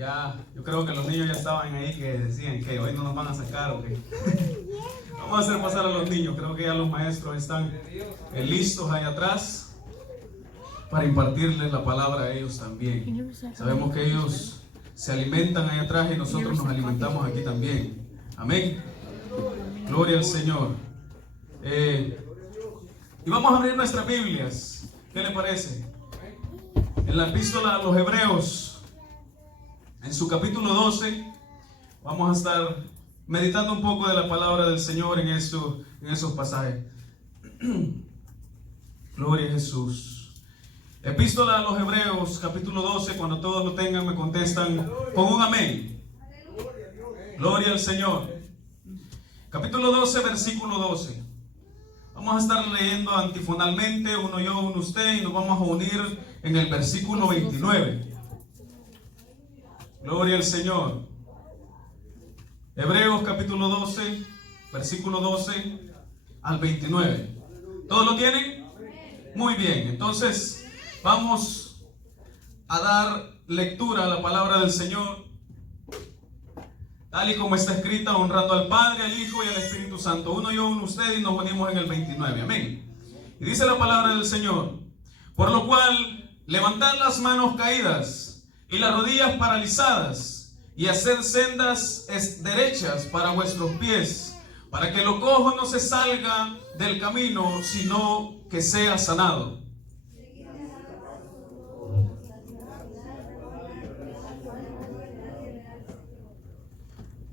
Ya, yo creo que los niños ya estaban ahí que decían que hoy no nos van a sacar o que vamos a hacer pasar a los niños. Creo que ya los maestros están listos ahí atrás para impartirles la palabra a ellos también. Sabemos que ellos se alimentan ahí atrás y nosotros nos alimentamos aquí también. Amén. Gloria al Señor. Y vamos a abrir nuestras Biblias. ¿Qué le parece? En la epístola a los Hebreos, en su capítulo 12, vamos a estar meditando un poco de la palabra del Señor en esos pasajes. Gloria a Jesús. Epístola a los Hebreos, capítulo 12. Cuando todos lo tengan, me contestan con un amén. Gloria al Señor. Capítulo 12, versículo 12. Vamos a estar leyendo antifonalmente, uno yo, uno usted, y nos vamos a unir en el versículo 29. Gloria al Señor. Hebreos capítulo 12, versículo 12 al 29. ¿Todos lo tienen? Muy bien, entonces vamos a dar lectura a la palabra del Señor, tal y como está escrita, honrando al Padre, al Hijo y al Espíritu Santo. Uno yo, uno usted, y nos unimos en el 29. Amén. Y dice la palabra del Señor: por lo cual, levantad las manos caídas y las rodillas paralizadas, y haced sendas derechas para vuestros pies, para que lo cojo no se salga del camino, sino que sea sanado.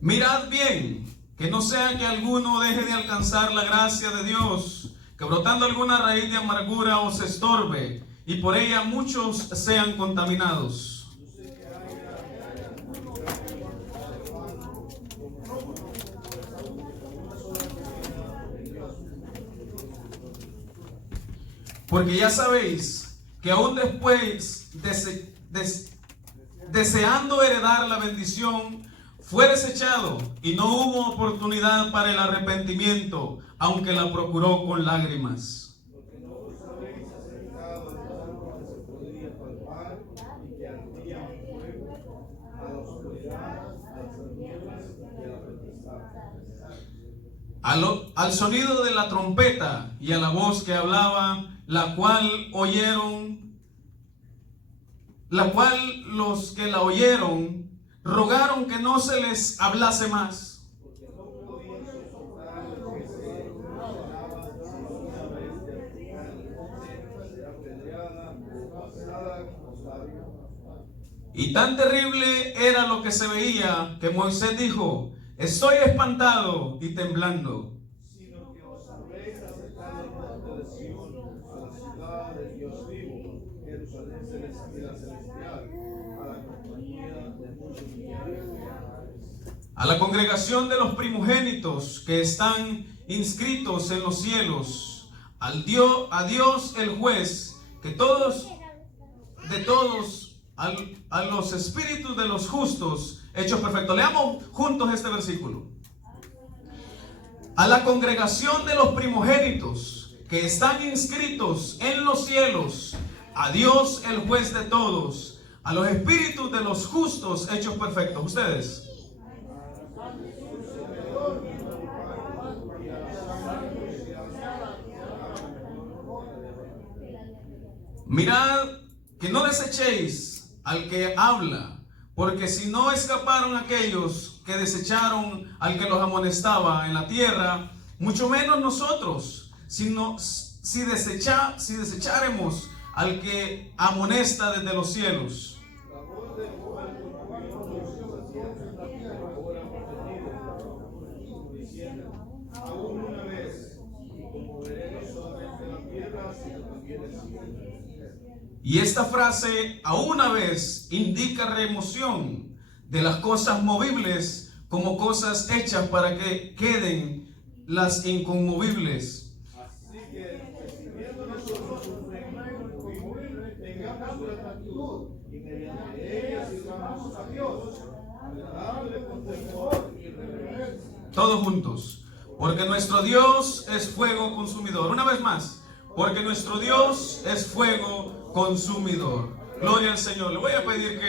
Mirad bien, que no sea que alguno deje de alcanzar la gracia de Dios, que brotando alguna raíz de amargura os estorbe, y por ella muchos sean contaminados. Porque ya sabéis que aún después, deseando heredar la bendición, fue desechado y no hubo oportunidad para el arrepentimiento, aunque la procuró con lágrimas. Al sonido de la trompeta y a la voz que hablaba, la cual los que la oyeron rogaron que no se les hablase más. Y tan terrible era lo que se veía que Moisés dijo: estoy espantado y temblando. Sino que os habréis acercado al monte de Sion, a la ciudad de Dios vivo, Jerusalén celestial, a la compañía de muchos millares de ángeles. A la congregación de los primogénitos que están inscritos en los cielos, a Dios el juez, que a los espíritus de los justos hechos perfectos. Leamos juntos este versículo. A la congregación de los primogénitos que están inscritos en los cielos, a Dios el juez de todos, a los espíritus de los justos hechos perfectos. Ustedes. Mirad que no desechéis al que habla, porque si no escaparon aquellos que desecharon al que los amonestaba en la tierra, mucho menos nosotros, si desecharemos al que amonesta desde los cielos. La voz del cual en la tierra ahora mantenido, diciendo: aún una vez, y conmoveré no solamente la tierra, sino también el cielo. Y esta frase, a una vez, indica remoción de las cosas movibles como cosas hechas para que queden las inconmovibles. Así que, recibiendo nosotros un reino inconmovible, tengamos gratitud, y mediante ella sirvamos a Dios, agradable con temor y reverencia. Todos juntos. Porque nuestro Dios es fuego consumidor. Una vez más. Porque nuestro Dios es fuego consumidor. Gloria al Señor. Le voy a pedir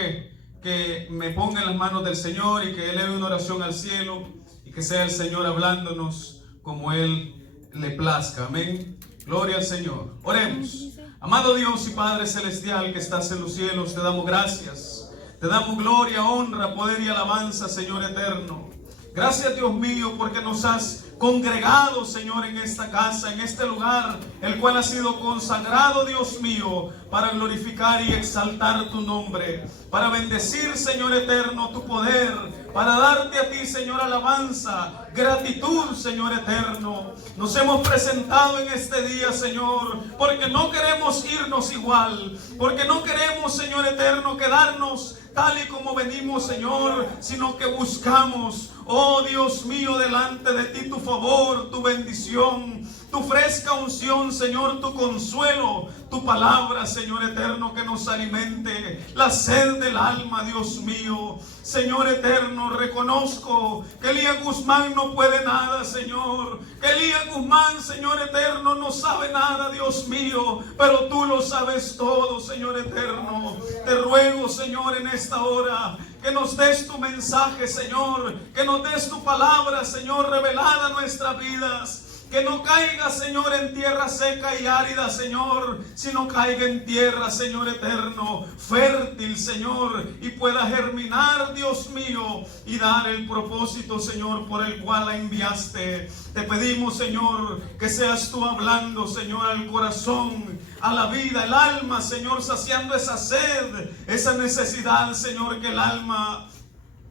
que me ponga en las manos del Señor y que eleve una oración al cielo y que sea el Señor hablándonos como Él le plazca. Amén. Gloria al Señor. Oremos. Amado Dios y Padre Celestial que estás en los cielos, te damos gracias. Te damos gloria, honra, poder y alabanza, Señor eterno. Gracias, Dios mío, porque nos has congregado, Señor, en esta casa, en este lugar, el cual ha sido consagrado, Dios mío, para glorificar y exaltar tu nombre, para bendecir, Señor eterno, tu poder, para darte a ti, Señor, alabanza, gratitud, Señor eterno. Nos hemos presentado en este día, Señor, porque no queremos irnos igual, porque no queremos, Señor eterno, quedarnos tal y como venimos, Señor, sino que buscamos, oh Dios mío, delante de ti tu favor, tu bendición, tu fresca unción, Señor, tu consuelo, tu palabra, Señor eterno, que nos alimente la sed del alma, Dios mío. Señor eterno, reconozco que Elías Guzmán no puede nada, Señor, que Elías Guzmán, Señor eterno, no sabe nada, Dios mío, pero tú lo sabes todo, Señor eterno. Te ruego, Señor, en esta hora, que nos des tu mensaje, Señor, que nos des tu palabra, Señor, revelada a nuestras vidas. Que no caiga, Señor, en tierra seca y árida, Señor, sino caiga en tierra, Señor eterno, fértil, Señor, y pueda germinar, Dios mío, y dar el propósito, Señor, por el cual la enviaste. Te pedimos, Señor, que seas tú hablando, Señor, al corazón, a la vida, el alma, Señor, saciando esa sed, esa necesidad, Señor, que el alma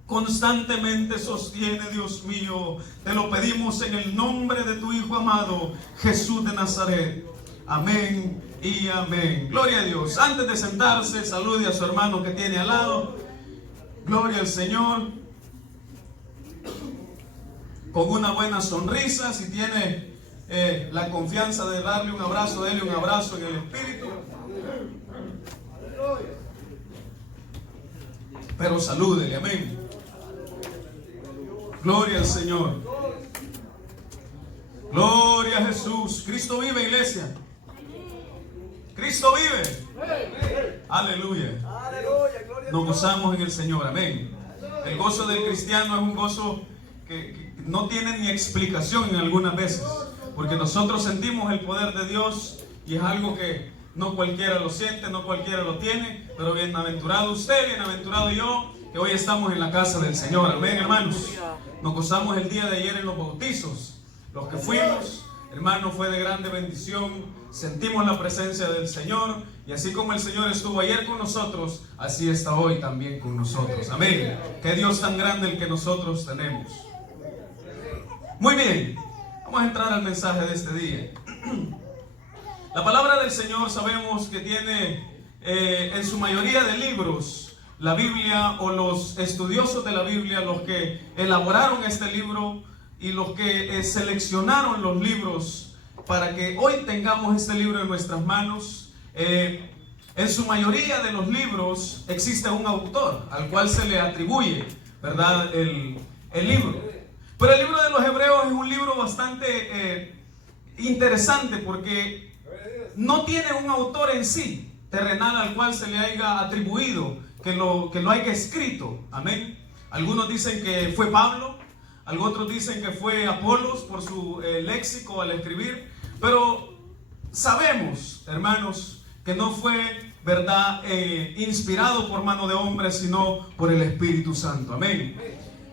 constantemente sostiene, Dios mío. Te lo pedimos en el nombre de tu Hijo amado, Jesús de Nazaret. Amén y amén. Gloria a Dios. Antes de sentarse, salude a su hermano que tiene al lado. Gloria al Señor. Con una buena sonrisa, si tiene la confianza de darle un abrazo, déle un abrazo en el Espíritu. Pero salúdele, amén. Gloria al Señor. Gloria a Jesús. Cristo vive, iglesia. Cristo vive. Aleluya. Nos gozamos en el Señor, amén. El gozo del cristiano es un gozo que no tiene ni explicación en algunas veces, porque nosotros sentimos el poder de Dios y es algo que no cualquiera lo siente, no cualquiera lo tiene, pero bienaventurado usted, bienaventurado yo, que hoy estamos en la casa del Señor, amén, hermanos. Nos gozamos el día de ayer en los bautizos. Los que fuimos, hermanos, fue de grande bendición. Sentimos la presencia del Señor. Y así como el Señor estuvo ayer con nosotros, así está hoy también con nosotros. Amén. Qué Dios tan grande el que nosotros tenemos. Muy bien. Vamos a entrar al mensaje de este día. La palabra del Señor sabemos que tiene en su mayoría de libros la Biblia, o los estudiosos de la Biblia, los que elaboraron este libro y los que seleccionaron los libros para que hoy tengamos este libro en nuestras manos. En su mayoría de los libros existe un autor al cual se le atribuye, ¿verdad?, el libro. Pero el libro de los Hebreos es un libro bastante interesante porque no tiene un autor en sí terrenal al cual se le haya atribuido que lo haya escrito. Amén. Algunos dicen que fue Pablo, algunos dicen que fue Apolos por su léxico al escribir, pero sabemos, hermanos, que no fue, verdad, inspirado por mano de hombre, sino por el Espíritu Santo. Amén.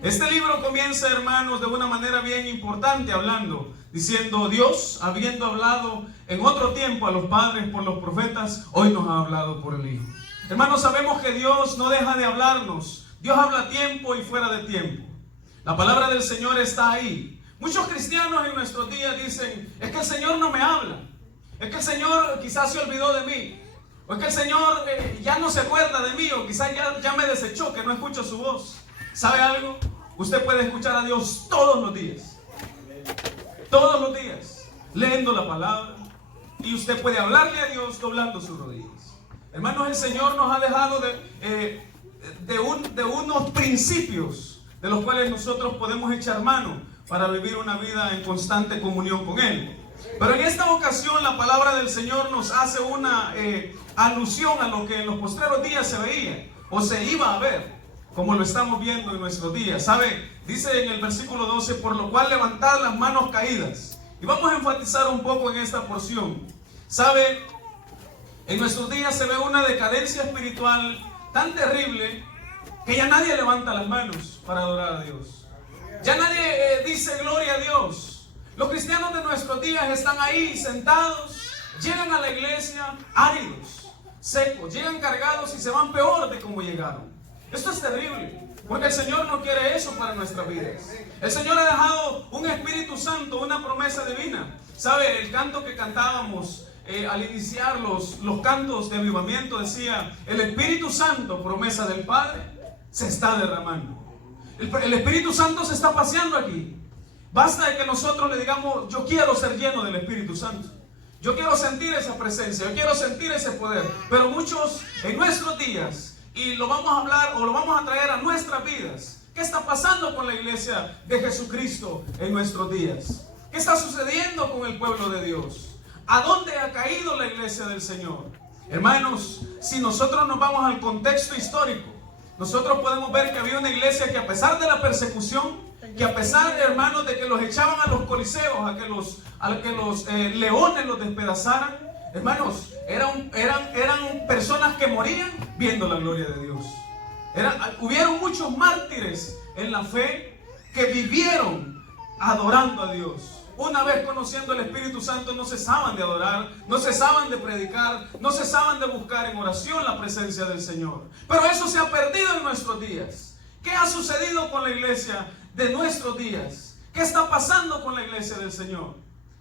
Este libro comienza, hermanos, de una manera bien importante, hablando, diciendo: Dios, habiendo hablado en otro tiempo a los padres por los profetas, hoy nos ha hablado por el Hijo. Hermanos, sabemos que Dios no deja de hablarnos. Dios habla a tiempo y fuera de tiempo. La palabra del Señor está ahí. Muchos cristianos en nuestros días dicen: es que el Señor no me habla, es que el Señor quizás se olvidó de mí, o es que el Señor ya no se acuerda de mí, o quizás ya me desechó, que no escucho su voz. ¿Sabe algo? Usted puede escuchar a Dios todos los días, leyendo la palabra, y usted puede hablarle a Dios doblando sus rodillas. Hermanos, el Señor nos ha dejado de unos principios de los cuales nosotros podemos echar mano para vivir una vida en constante comunión con Él. Pero en esta ocasión la palabra del Señor nos hace una alusión a lo que en los postreros días se veía o se iba a ver. como lo estamos viendo en nuestros días. ¿Sabe? Dice en el versículo 12, por lo cual levantad las manos caídas. Y vamos a enfatizar un poco en esta porción. ¿Sabe? En nuestros días se ve una decadencia espiritual tan terrible que ya nadie levanta las manos para adorar a Dios. Ya nadie dice gloria a Dios. Los cristianos de nuestros días están ahí sentados, llegan a la iglesia áridos, secos, llegan cargados y se van peor de como llegaron. Esto es terrible, porque el Señor no quiere eso para nuestras vidas. El Señor ha dejado un Espíritu Santo, una promesa divina. ¿Sabe? El canto que cantábamos al iniciar los cantos de avivamiento decía: el Espíritu Santo, promesa del Padre, se está derramando. El Espíritu Santo se está paseando aquí. Basta de que nosotros le digamos: yo quiero ser lleno del Espíritu Santo, yo quiero sentir esa presencia, yo quiero sentir ese poder. Pero muchos en nuestros días, y lo vamos a hablar o lo vamos a traer a nuestras vidas, ¿qué está pasando con la iglesia de Jesucristo en nuestros días? ¿Qué está sucediendo con el pueblo de Dios? ¿A dónde ha caído la iglesia del Señor? Hermanos, si nosotros nos vamos al contexto histórico, nosotros podemos ver que había una iglesia que, a pesar de la persecución, que a pesar, hermanos, de que los echaban a los coliseos, a que los leones los despedazaran, hermanos, eran personas que morían viendo la gloria de Dios. Hubieron muchos mártires en la fe que vivieron adorando a Dios. Una vez conociendo el Espíritu Santo, no cesaban de adorar, no cesaban de predicar, no cesaban de buscar en oración la presencia del Señor. Pero eso se ha perdido en nuestros días. ¿Qué ha sucedido con la iglesia de nuestros días? ¿Qué está pasando con la iglesia del Señor?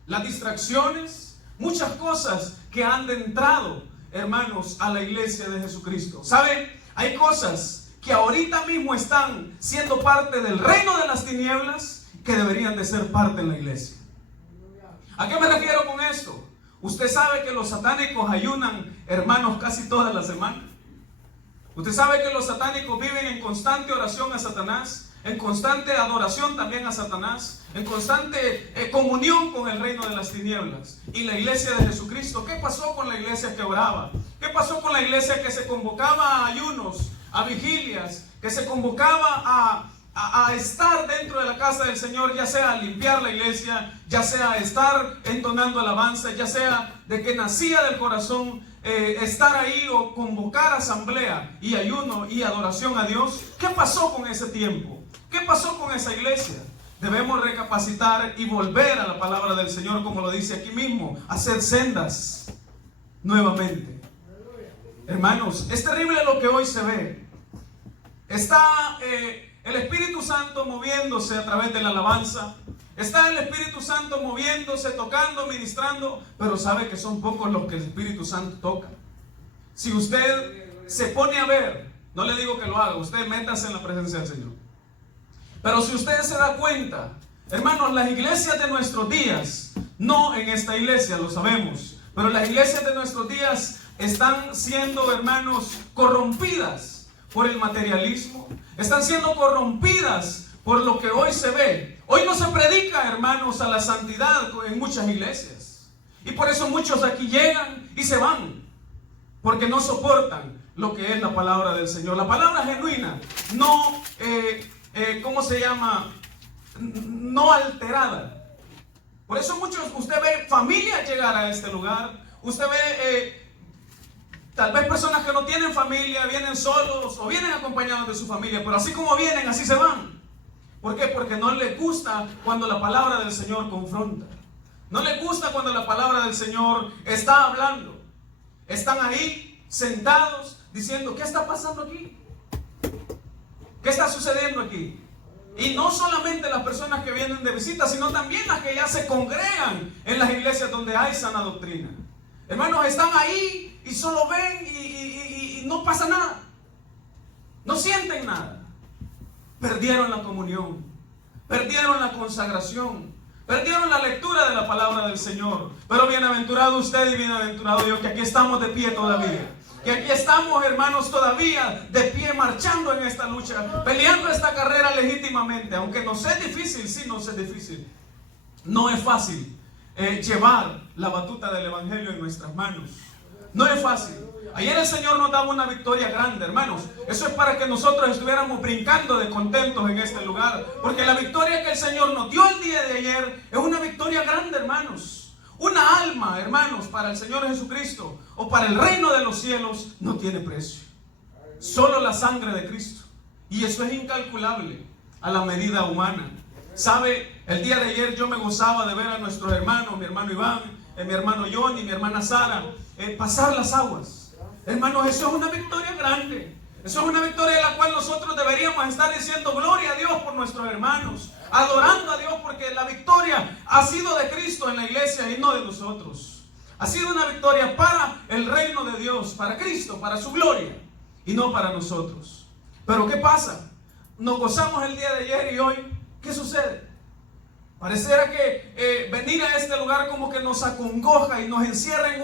Las distracciones, muchas cosas que han entrado, hermanos, a la iglesia de Jesucristo. ¿Saben? Hay cosas que ahorita mismo están siendo parte del reino de las tinieblas que deberían de ser parte en la iglesia. ¿A qué me refiero con esto? Usted sabe que los satánicos ayunan, hermanos, casi toda la semana. Usted sabe que los satánicos viven en constante oración a Satanás, en constante adoración también a Satanás, en constante comunión con el reino de las tinieblas. Y la iglesia de Jesucristo, ¿qué pasó con la iglesia que oraba? ¿Qué pasó con la iglesia que se convocaba a ayunos, a vigilias, que se convocaba a estar dentro de la casa del Señor, ya sea a limpiar la iglesia, ya sea a estar entonando alabanza, ya sea de que nacía del corazón estar ahí o convocar asamblea y ayuno y adoración a Dios? ¿Qué pasó con ese tiempo? ¿Qué pasó con esa iglesia? Debemos recapacitar y volver a la palabra del Señor, como lo dice aquí mismo, hacer sendas nuevamente. Hermanos, es terrible lo que hoy se ve. Está el Espíritu Santo moviéndose a través de la alabanza. Está el Espíritu Santo moviéndose, tocando, ministrando. Pero sabe que son pocos los que el Espíritu Santo toca. Si usted se pone a ver, no le digo que lo haga, usted métase en la presencia del Señor. Pero si usted se da cuenta, hermanos, las iglesias de nuestros días, no en esta iglesia, lo sabemos, pero las iglesias de nuestros días están siendo, hermanos, corrompidas por el materialismo. Están siendo corrompidas por lo que hoy se ve. Hoy no se predica, hermanos, a la santidad en muchas iglesias. Y por eso muchos aquí llegan y se van, porque no soportan lo que es la palabra del Señor. La palabra genuina, no, no alterada. Por eso usted ve familias llegar a este lugar. Usted ve tal vez personas que no tienen familia, vienen solos o vienen acompañados de su familia, pero así como vienen, así se van. ¿Por qué? Porque no les gusta cuando la palabra del Señor confronta. No les gusta cuando la palabra del Señor está hablando. Están ahí sentados diciendo: ¿qué está pasando aquí? ¿Qué está sucediendo aquí? Y no solamente las personas que vienen de visita, sino también las que ya se congregan en las iglesias donde hay sana doctrina. Hermanos, están ahí y solo ven y no pasa nada. No sienten nada. Perdieron la comunión, perdieron la consagración, perdieron la lectura de la palabra del Señor. Pero bienaventurado usted y bienaventurado yo, que aquí estamos de pie todavía. Que aquí estamos, hermanos, todavía de pie, marchando en esta lucha, peleando esta carrera legítimamente. Aunque nos es difícil, sí nos es difícil. No es fácil llevar la batuta del Evangelio en nuestras manos. No es fácil. Ayer el Señor nos daba una victoria grande, hermanos. Eso es para que nosotros estuviéramos brincando de contentos en este lugar. Porque la victoria que el Señor nos dio el día de ayer es una victoria grande, hermanos. Una alma, hermanos, para el Señor Jesucristo o para el reino de los cielos no tiene precio. Solo la sangre de Cristo. Y eso es incalculable a la medida humana. ¿Sabe? El día de ayer yo me gozaba de ver a nuestros hermanos, mi hermano Iván, mi hermano Johnny, mi hermana Sara, pasar las aguas. Hermanos, eso es una victoria grande. Eso es una victoria en la cual nosotros deberíamos estar diciendo gloria a Dios por nuestros hermanos, adorando a Dios, porque la victoria ha sido de Cristo en la iglesia y no de nosotros. Ha sido una victoria para el reino de Dios, para Cristo, para su gloria y no para nosotros. Pero ¿qué pasa? Nos gozamos el día de ayer y hoy, ¿qué sucede? Pareciera que venir a este lugar como que nos acongoja y nos encierra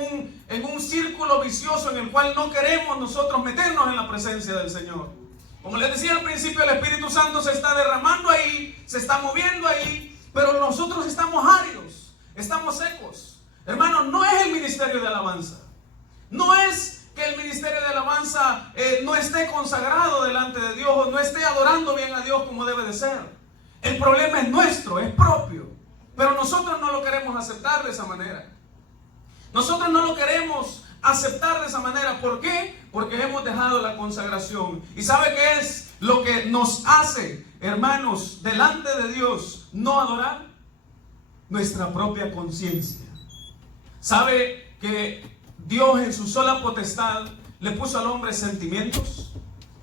en un círculo vicioso en el cual no queremos nosotros meternos en la presencia del Señor. Como les decía al principio, el Espíritu Santo se está derramando ahí, se está moviendo ahí, pero nosotros estamos áridos, estamos secos. Hermanos, no es el ministerio de alabanza. No es que el ministerio de alabanza no esté consagrado delante de Dios o no esté adorando bien a Dios como debe de ser. El problema es nuestro, es propio. Pero nosotros no lo queremos aceptar de esa manera. Nosotros no lo queremos aceptar de esa manera. ¿Por qué? Porque hemos dejado la consagración. ¿Y sabe qué es lo que nos hace, hermanos, delante de Dios no adorar? Nuestra propia conciencia. ¿Sabe que Dios en su sola potestad le puso al hombre sentimientos?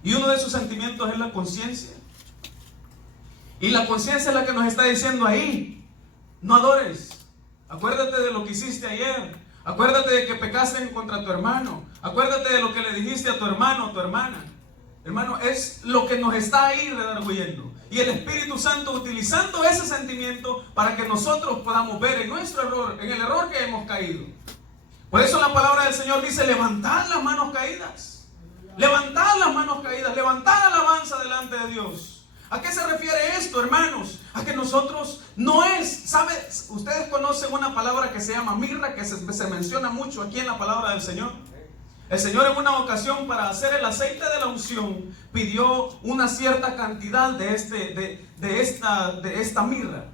Y uno de esos sentimientos es la conciencia. Y la conciencia es la que nos está diciendo ahí, no adores. Acuérdate de lo que hiciste ayer. Acuérdate de que pecaste contra tu hermano. Acuérdate de lo que le dijiste a tu hermano o tu hermana. Hermano, es lo que nos está ahí redarguyendo. Y el Espíritu Santo utilizando ese sentimiento para que nosotros podamos ver en nuestro error, en el error que hemos caído. Por eso la palabra del Señor dice, levantad las manos caídas. Levantad las manos caídas. Levantad alabanza delante de Dios. ¿A qué se refiere esto, hermanos? A que nosotros no es, ¿sabe? Ustedes conocen una palabra que se llama mirra, que se menciona mucho aquí en la palabra del Señor. El Señor en una ocasión para hacer el aceite de la unción pidió una cierta cantidad de esta mirra.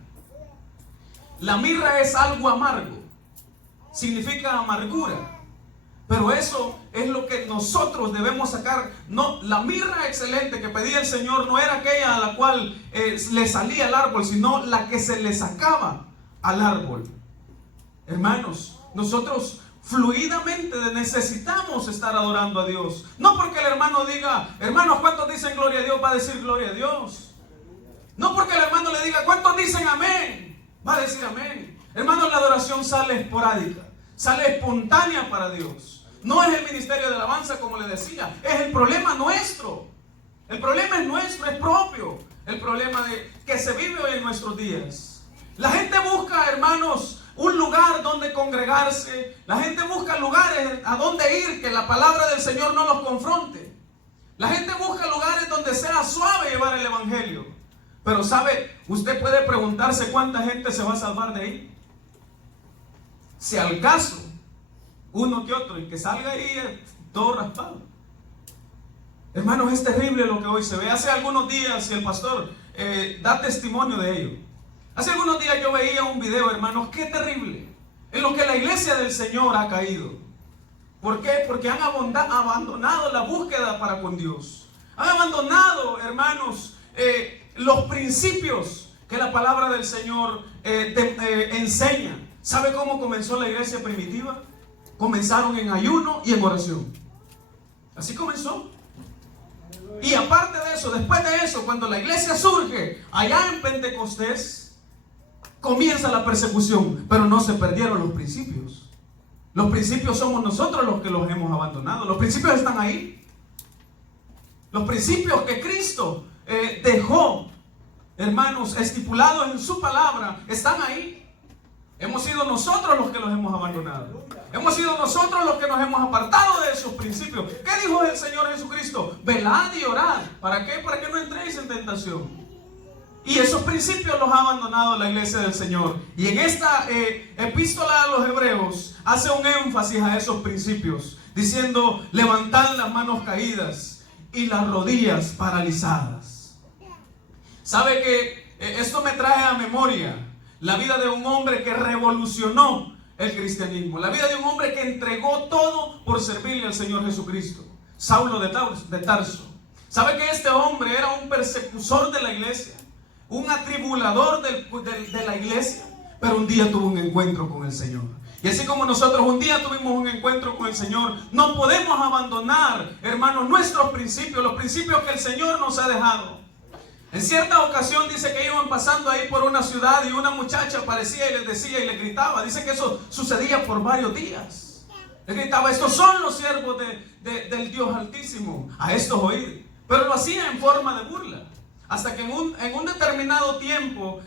La mirra es algo amargo, significa amargura. Pero eso es lo que nosotros debemos sacar. No, la mirra excelente que pedía el Señor no era aquella a la cual le salía el árbol, sino la que se le sacaba al árbol. Hermanos, nosotros fluidamente necesitamos estar adorando a Dios. No porque el hermano diga, hermanos, ¿cuántos dicen gloria a Dios? Va a decir gloria a Dios. No porque el hermano le diga, ¿cuántos dicen amén? Va a decir amén. Hermanos, la adoración sale esporádica, sale espontánea para Dios. No es el ministerio de alabanza, como le decía, es el problema nuestro. El problema es nuestro, es propio. El problema que se vive hoy en nuestros días. La gente busca, hermanos, un lugar donde congregarse. La gente busca lugares a donde ir, que la palabra del Señor no los confronte. La gente busca lugares donde sea suave llevar el evangelio. Pero sabe, usted puede preguntarse cuánta gente se va a salvar de ahí. Si al caso, uno que otro, y que salga ahí todo raspado. Hermanos, es terrible lo que hoy se ve. Hace algunos días, y el pastor da testimonio de ello. Hace algunos días yo veía un video, hermanos, qué terrible, en lo que la iglesia del Señor ha caído. ¿Por qué? Porque han abandonado la búsqueda para con Dios. Han abandonado, hermanos, los principios que la palabra del Señor enseña. ¿Sabe cómo comenzó la iglesia primitiva? Comenzaron en ayuno y en oración. Así comenzó. Y aparte de eso, después de eso, cuando la iglesia surge allá en Pentecostés, comienza la persecución, pero no se perdieron los principios. Los principios somos nosotros los que los hemos abandonado. Los principios están ahí. Los principios que Cristo dejó, hermanos, estipulados en su palabra, están ahí. Hemos sido nosotros los que los hemos abandonado. Hemos sido nosotros los que nos hemos apartado de esos principios. ¿Qué dijo el Señor Jesucristo? Velad y orad. ¿Para qué? Para que no entréis en tentación. Y esos principios los ha abandonado la iglesia del Señor. Y en esta epístola a los Hebreos hace un énfasis a esos principios. diciendo: levantad las manos caídas y las rodillas paralizadas. ¿Sabe que esto me trae a memoria la vida de un hombre que revolucionó el cristianismo? La vida de un hombre que entregó todo por servirle al Señor Jesucristo. Saulo de Tarso. ¿Sabe que este hombre era un persecutor de la iglesia? Un atribulador de la iglesia. Pero un día tuvo un encuentro con el Señor. Y así como nosotros un día tuvimos un encuentro con el Señor, no podemos abandonar, hermanos, nuestros principios, los principios que el Señor nos ha dejado. En cierta ocasión dice que iban pasando ahí por una ciudad y una muchacha aparecía y les decía y les gritaba. Dice que eso sucedía por varios días. Les gritaba: estos son los siervos del Dios Altísimo, a estos oíd. Pero lo hacía en forma de burla. Hasta que en un determinado tiempo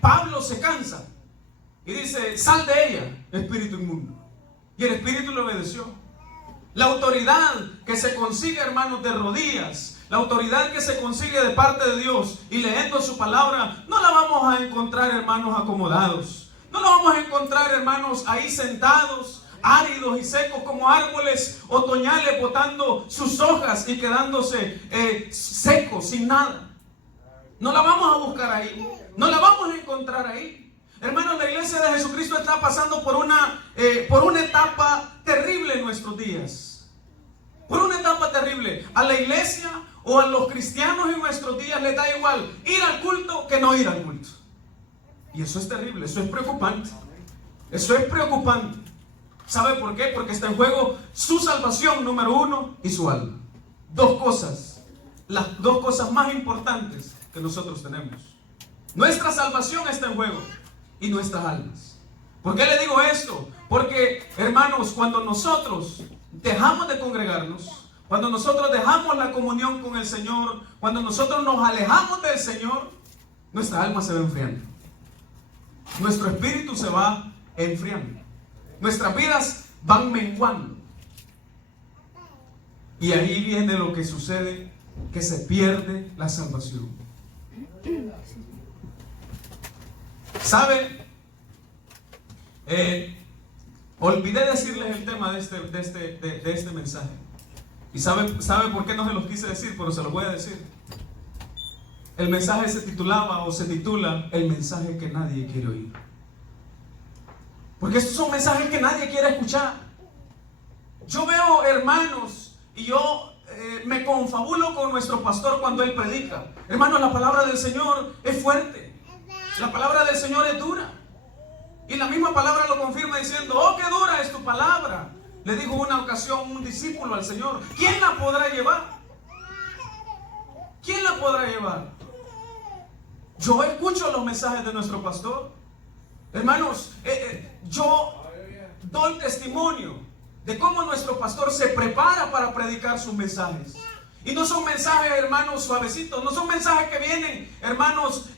Pablo se cansa y dice: sal de ella, espíritu inmundo. Y el espíritu le obedeció. La autoridad que se consigue, hermanos, de rodillas, la autoridad que se consigue de parte de Dios y leyendo su palabra, no la vamos a encontrar, hermanos, acomodados. No la vamos a encontrar, hermanos, ahí sentados, áridos y secos como árboles otoñales botando sus hojas y quedándose secos, sin nada. No la vamos a buscar ahí. No la vamos a encontrar ahí. Hermanos, la iglesia de Jesucristo está pasando por una etapa terrible en nuestros días. Por una etapa terrible. A la iglesia o a los cristianos en nuestros días les da igual ir al culto que no ir al culto. Y eso es terrible, eso es preocupante. Eso es preocupante. ¿Sabe por qué? Porque está en juego su salvación, número uno, y su alma. Dos cosas. Las dos cosas más importantes que nosotros tenemos. Nuestra salvación está en juego y nuestras almas. ¿Por qué le digo esto? Porque, hermanos, cuando nosotros dejamos de congregarnos, cuando nosotros dejamos la comunión con el Señor, cuando nosotros nos alejamos del Señor, nuestra alma se va enfriando. Nuestro espíritu se va enfriando. Nuestras vidas van menguando. Y ahí viene lo que sucede, que se pierde la salvación. ¿Sabe? Olvidé decirles el tema de este mensaje. ¿Y sabe por qué no se los quise decir? Pero se los voy a decir. El mensaje se titulaba o se titula: el mensaje que nadie quiere oír. Porque estos son mensajes que nadie quiere escuchar. Yo veo hermanos y yo me confabulo con nuestro pastor cuando él predica. Hermanos, la palabra del Señor es fuerte. La palabra del Señor es dura. Y la misma palabra lo confirma diciendo: oh, qué dura es tu palabra. Le dijo una ocasión un discípulo al Señor: ¿quién la podrá llevar? ¿Quién la podrá llevar? Yo escucho los mensajes de nuestro pastor. Hermanos, yo doy testimonio de cómo nuestro pastor se prepara para predicar sus mensajes. Y no son mensajes, hermanos, suavecitos. No son mensajes que vienen, hermanos,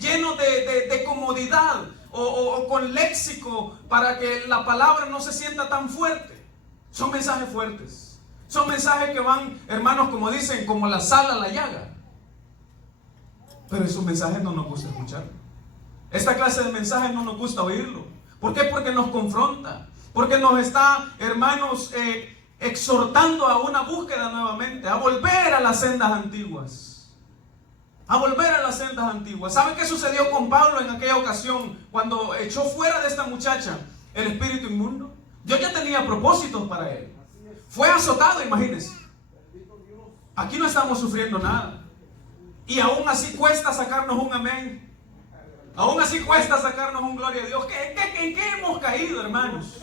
llenos de comodidad o con léxico para que la palabra no se sienta tan fuerte. Son mensajes fuertes. Son mensajes que van, hermanos, como dicen, como la sal a la llaga. Pero esos mensajes no nos gusta escuchar. Esta clase de mensajes no nos gusta oírlo. ¿Por qué? Porque nos confronta. Porque nos está, hermanos, exhortando a una búsqueda nuevamente, a volver a las sendas antiguas. A volver a las sendas antiguas. ¿Sabe qué sucedió con Pablo en aquella ocasión cuando echó fuera de esta muchacha el espíritu inmundo? Dios ya tenía propósitos para él. Fue azotado, imagínense. Aquí no estamos sufriendo nada. Y aún así cuesta sacarnos un amén. Aún así cuesta sacarnos un gloria a Dios. ¿En qué hemos caído, hermanos?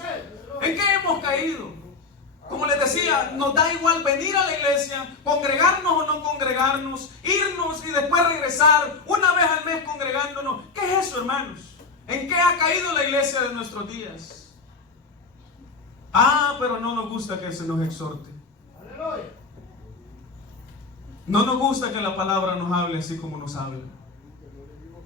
¿En qué hemos caído? Como les decía, nos da igual venir a la iglesia, congregarnos o no congregarnos, irnos y después regresar una vez al mes congregándonos. ¿Qué es eso, hermanos? ¿En qué ha caído la iglesia de nuestros días? Pero no nos gusta que se nos exhorte. No nos gusta que la palabra nos hable así como nos habla.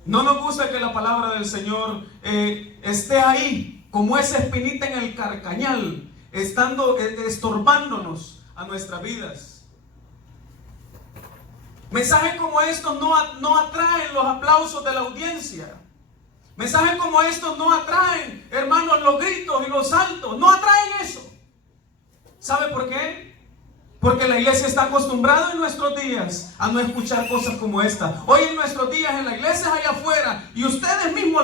No nos gusta que la palabra del Señor esté ahí, como esa espinita en el carcañal, estando estorbándonos a nuestras vidas. Mensajes como estos no atraen los aplausos de la audiencia. Mensajes como estos no atraen, hermanos, los gritos y los saltos. No atraen eso. ¿Sabe por qué? Porque la iglesia está acostumbrada en nuestros días a no escuchar cosas como esta. Hoy en nuestros días en la iglesia allá afuera, y ustedes mismos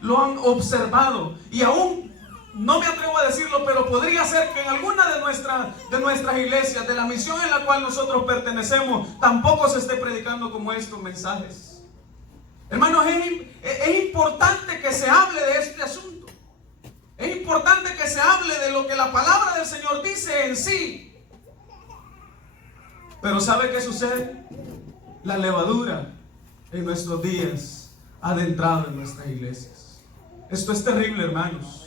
lo han observado, y aún no me atrevo a decirlo, pero podría ser que en alguna de nuestras iglesias, de la misión en la cual nosotros pertenecemos, tampoco se esté predicando como estos mensajes. Hermanos, es importante que se hable de este asunto. Es importante que se hable de lo que la palabra del Señor dice en sí. Pero ¿sabe qué sucede? La levadura en nuestros días ha adentrado en nuestras iglesias. Esto es terrible, hermanos.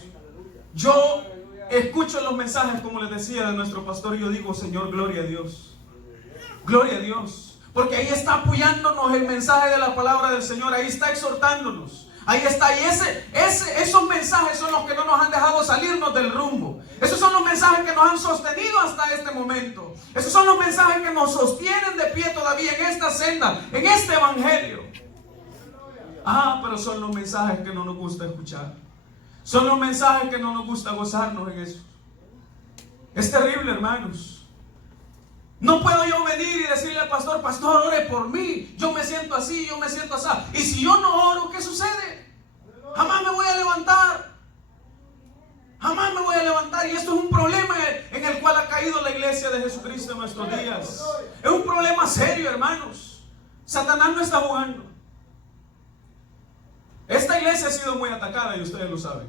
Yo escucho los mensajes, como les decía, de nuestro pastor, y yo digo, Señor, gloria a Dios. Gloria a Dios. Porque ahí está apoyándonos el mensaje de la palabra del Señor. Ahí está exhortándonos. Ahí está. Y esos mensajes son los que no nos han dejado salirnos del rumbo. Esos son los mensajes que nos han sostenido hasta este momento. Esos son los mensajes que nos sostienen de pie todavía en esta senda, en este evangelio. Pero son los mensajes que no nos gusta escuchar. Son los mensajes que no nos gusta gozarnos en eso. Es terrible, hermanos. No puedo yo venir y decirle al pastor, pastor, ore por mí. Yo me siento así, yo me siento así. Y si yo no oro, ¿qué sucede? Jamás me voy a levantar. Jamás me voy a levantar. Y esto es un problema en el cual ha caído la iglesia de Jesucristo en nuestros días. Es un problema serio, hermanos. Satanás no está jugando. Esta iglesia ha sido muy atacada y ustedes lo saben.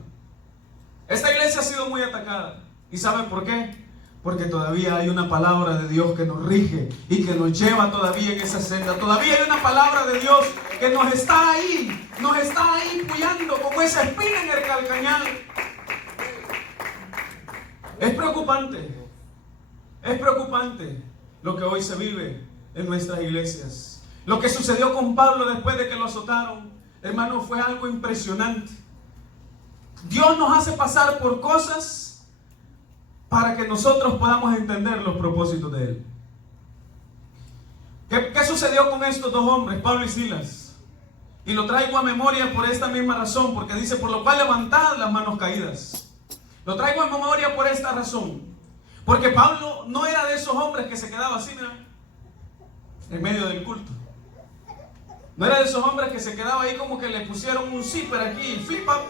Esta iglesia ha sido muy atacada. ¿Y saben por qué? Porque todavía hay una palabra de Dios que nos rige y que nos lleva todavía en esa senda. Todavía hay una palabra de Dios que nos está ahí puyando como esa espina en el calcañal. Es preocupante lo que hoy se vive en nuestras iglesias. Lo que sucedió con Pablo después de que lo azotaron, hermano, fue algo impresionante. Dios nos hace pasar por cosas para que nosotros podamos entender los propósitos de Él. ¿Qué sucedió con estos dos hombres, Pablo y Silas? Y lo traigo a memoria por esta misma razón, porque dice, por lo cual levantad las manos caídas. Lo traigo a memoria por esta razón, porque Pablo no era de esos hombres que se quedaba así, ¿no?, en medio del culto. No era de esos hombres que se quedaba ahí como que le pusieron un zipper aquí, flip up.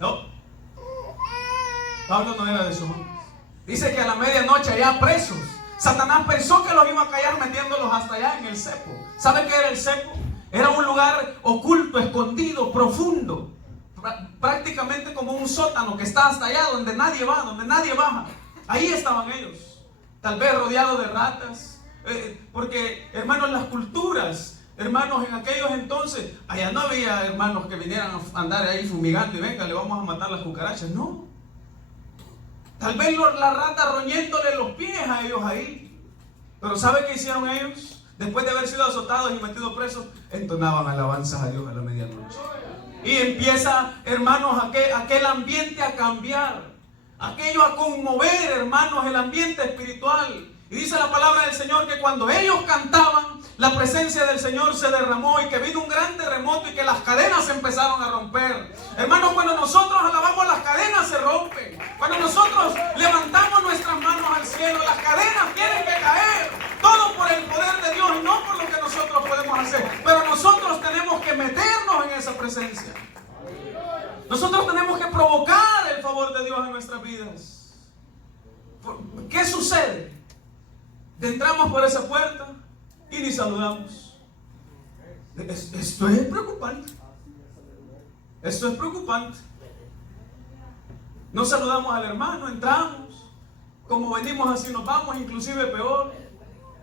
No, Pablo no era de esos hombres. Dice que a la medianoche allá presos, Satanás pensó que los iba a callar metiéndolos hasta allá en el cepo. ¿Sabe qué era el cepo? Era un lugar oculto, escondido, profundo, prácticamente como un sótano que está hasta allá donde nadie va, donde nadie baja. Ahí estaban ellos, tal vez rodeados de ratas, porque, hermanos, las culturas, hermanos, en aquellos entonces, allá no había hermanos que vinieran a andar ahí fumigando y venga, le vamos a matar las cucarachas. No. Tal vez la rata roñéndole los pies a ellos ahí. Pero ¿sabe qué hicieron ellos? Después de haber sido azotados y metidos presos, entonaban alabanzas a Dios a la medianoche. Y empieza, hermanos, aquel ambiente a cambiar. Aquello a conmover, hermanos, el ambiente espiritual. Y dice la palabra del Señor que cuando ellos cantaban, la presencia del Señor se derramó y que vino un gran terremoto y que las cadenas se empezaron a romper. Hermanos, cuando nosotros alabamos, las cadenas se rompen. Cuando nosotros levantamos nuestras manos al cielo, las cadenas tienen que caer. Todo por el poder de Dios y no por lo que nosotros podemos hacer. Pero nosotros tenemos que meternos en esa presencia. Nosotros tenemos que provocar el favor de Dios en nuestras vidas. ¿Qué sucede? Entramos por esa puerta y ni saludamos. Esto es preocupante. Esto es preocupante. No saludamos al hermano, entramos, como venimos así nos vamos, inclusive peor.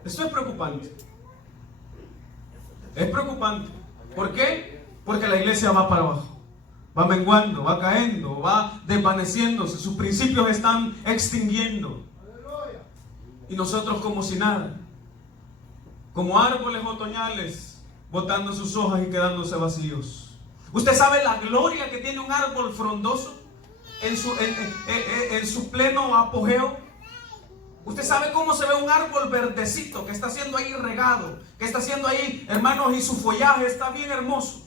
Esto es preocupante. Es preocupante. ¿Por qué? Porque la iglesia va para abajo. Va menguando, va cayendo, va desvaneciéndose. Sus principios están extinguiendo. Y nosotros como si nada. Como árboles otoñales, botando sus hojas y quedándose vacíos. ¿Usted sabe la gloria que tiene un árbol frondoso en su pleno apogeo? ¿Usted sabe cómo se ve un árbol verdecito que está siendo ahí regado, que está siendo ahí, hermanos, y su follaje está bien hermoso?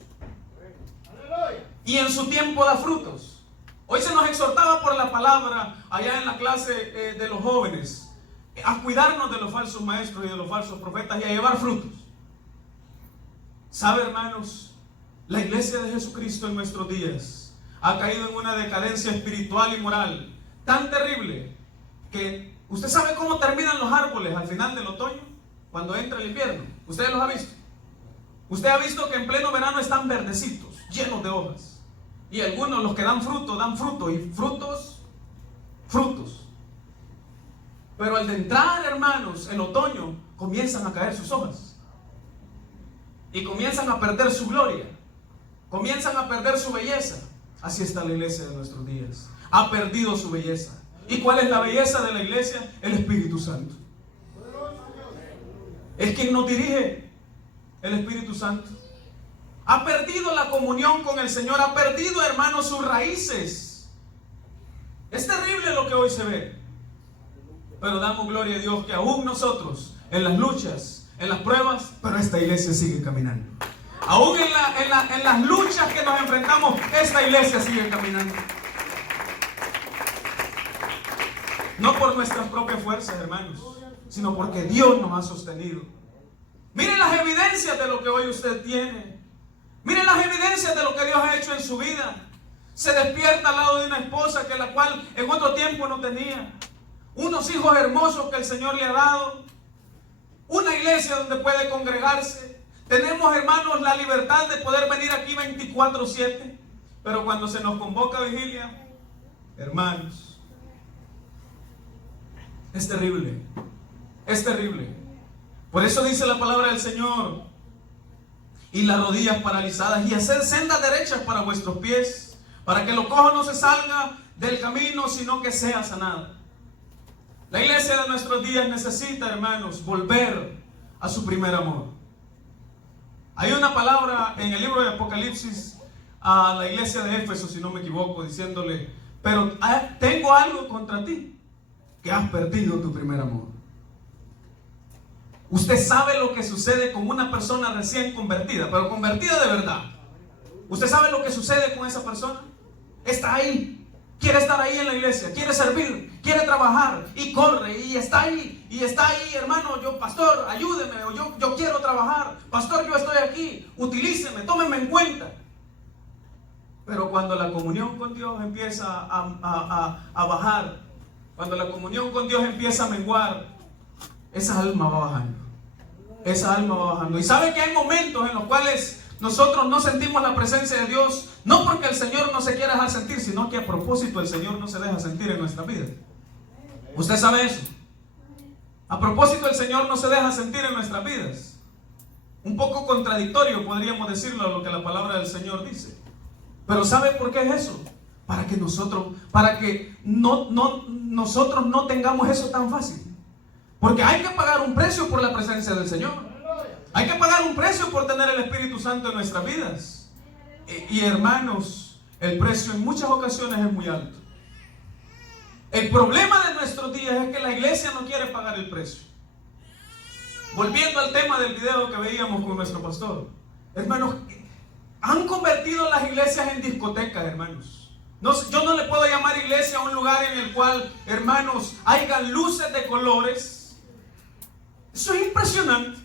y en su tiempo da frutos. Hoy se nos exhortaba por la palabra allá en la clase de los jóvenes a cuidarnos de los falsos maestros y de los falsos profetas y a llevar frutos. ¿Sabe, hermanos? La iglesia de Jesucristo en nuestros días ha caído en una decadencia espiritual y moral tan terrible que usted sabe cómo terminan los árboles al final del otoño, cuando entra el invierno. ¿Ustedes los ha visto? Usted ha visto que en pleno verano están verdecitos, llenos de hojas. Y algunos, los que dan fruto y frutos. Pero al de entrar, hermanos, el otoño, comienzan a caer sus hojas. Y comienzan a perder su gloria. Comienzan a perder su belleza. Así está la iglesia de nuestros días. Ha perdido su belleza. ¿Y cuál es la belleza de la iglesia? El Espíritu Santo. Es quien nos dirige, el Espíritu Santo. Ha perdido la comunión con el Señor. Ha perdido, hermanos, sus raíces. Es terrible lo que hoy se ve. Pero damos gloria a Dios que aún nosotros, en las luchas, en las pruebas, pero esta iglesia sigue caminando. Aún en las luchas que nos enfrentamos, esta iglesia sigue caminando. No por nuestras propias fuerzas, hermanos, sino porque Dios nos ha sostenido. Miren las evidencias de lo que hoy usted tiene. Miren las evidencias de lo que Dios ha hecho en su vida. Se despierta al lado de una esposa que la cual en otro tiempo no tenía. Unos hijos hermosos que el Señor le ha dado. Una iglesia donde puede congregarse. Tenemos, hermanos, la libertad de poder venir aquí 24/7. Pero cuando se nos convoca a vigilia, hermanos, es terrible. Es terrible. Por eso dice la palabra del Señor: y las rodillas paralizadas, y hacer sendas derechas para vuestros pies, para que lo cojo no se salga del camino, sino que sea sanado. La iglesia de nuestros días necesita, hermanos, volver a su primer amor. Hay una palabra en el libro de Apocalipsis a la iglesia de Éfeso, si no me equivoco, diciéndole: pero tengo algo contra ti, que has perdido tu primer amor. Usted sabe lo que sucede con una persona recién convertida, pero convertida de verdad. ¿Usted sabe lo que sucede con esa persona? Está ahí. Quiere estar ahí en la iglesia, quiere servir, quiere trabajar y corre y está ahí, hermano. Yo, pastor, ayúdeme, o yo quiero trabajar, pastor, yo estoy aquí, utilíceme, tómenme en cuenta. Pero cuando la comunión con Dios empieza a bajar, cuando la comunión con Dios empieza a menguar, esa alma va bajando. Esa alma va bajando. Y sabe que hay momentos en los cuales nosotros no sentimos la presencia de Dios, no porque el Señor no se quiera dejar sentir, sino que a propósito el Señor no se deja sentir en nuestra vida. ¿Usted sabe eso? A propósito el Señor no se deja sentir en nuestras vidas. Un poco contradictorio podríamos decirlo a lo que la palabra del Señor dice. Pero ¿sabe por qué es eso? Para que nosotros no tengamos eso tan fácil. Porque hay que pagar un precio por la presencia del Señor. Hay que pagar un precio por tener el Espíritu Santo en nuestras vidas. Y hermanos, el precio en muchas ocasiones es muy alto. El problema de nuestros días es que la iglesia no quiere pagar el precio. Volviendo al tema del video que veíamos con nuestro pastor. Hermanos, han convertido las iglesias en discotecas, hermanos. Yo no le puedo llamar iglesia a un lugar en el cual, hermanos, haya luces de colores. Eso es impresionante.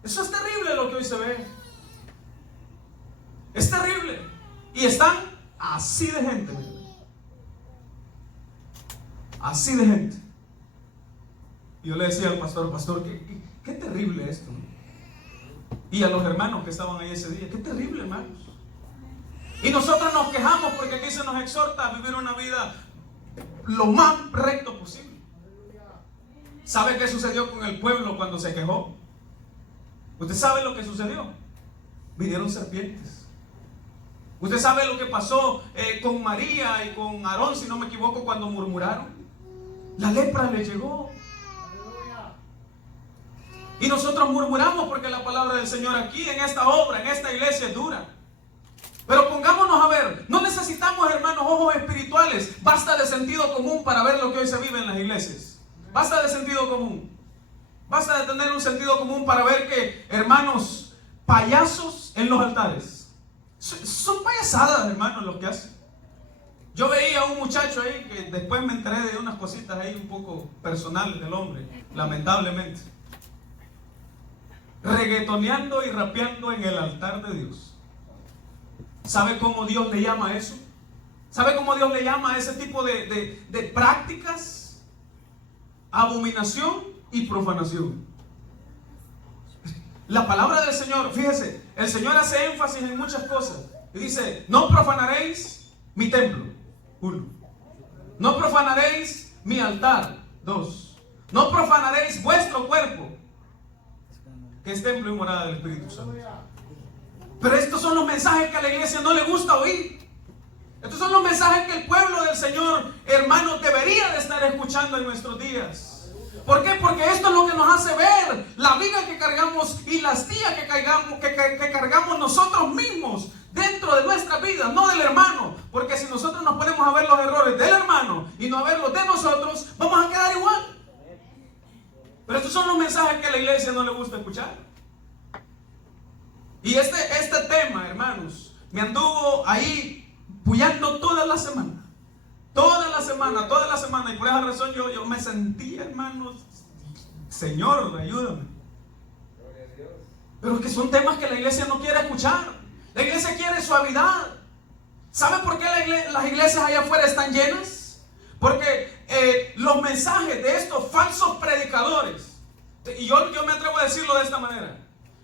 Eso es terrible lo que hoy se ve. Es terrible. Y están así de gente. Así de gente. Y yo le decía al pastor, qué terrible esto. Y a los hermanos que estaban ahí ese día, qué terrible, hermanos. Y nosotros nos quejamos porque aquí se nos exhorta a vivir una vida lo más recto posible. ¿Sabe qué sucedió con el pueblo cuando se quejó? ¿Usted sabe lo que sucedió? Vinieron serpientes. ¿Usted sabe lo que pasó con María y con Aarón, si no me equivoco, cuando murmuraron? La lepra le llegó. Y nosotros murmuramos porque la palabra del Señor aquí, en esta obra, en esta iglesia es dura. Pero pongámonos a ver, no necesitamos, hermanos, ojos espirituales. Basta de sentido común para ver lo que hoy se vive en las iglesias. Basta de sentido común. Basta de tener un sentido común para ver que, hermanos, payasos en los altares, Son payasadas, hermanos, lo que hacen. Yo veía a un muchacho ahí que después me enteré de unas cositas ahí un poco personales del hombre, lamentablemente. Reggaetoneando y rapeando en el altar de Dios. ¿Sabe cómo Dios le llama a eso? ¿Sabe cómo Dios le llama a ese tipo de prácticas? Abominación y profanación. La palabra del Señor, fíjese, el Señor hace énfasis en muchas cosas. Y dice, no profanaréis mi templo. 1. No profanaréis mi altar. 2. No profanaréis vuestro cuerpo, que es templo y morada del Espíritu Santo. Pero estos son los mensajes que a la iglesia no le gusta oír. Estos son los mensajes que el pueblo del Señor, hermanos, debería de estar escuchando en nuestros días. ¿Por qué? Porque esto es lo que nos hace ver la viga que cargamos y las tías que cargamos nosotros mismos dentro de nuestra vida, no del hermano. Porque si nosotros nos ponemos a ver los errores del hermano y no a ver los de nosotros, vamos a quedar igual. Pero estos son los mensajes que a la iglesia no le gusta escuchar. Y este tema, hermanos, me anduvo ahí puyando toda la semana. Toda la semana. Y por esa razón yo me sentía, hermanos, Señor, ayúdame. Pero que son temas que la iglesia no quiere escuchar. La iglesia quiere suavidad. ¿Sabe por qué las iglesias allá afuera están llenas? Porque los mensajes de estos falsos predicadores, y yo me atrevo a decirlo de esta manera,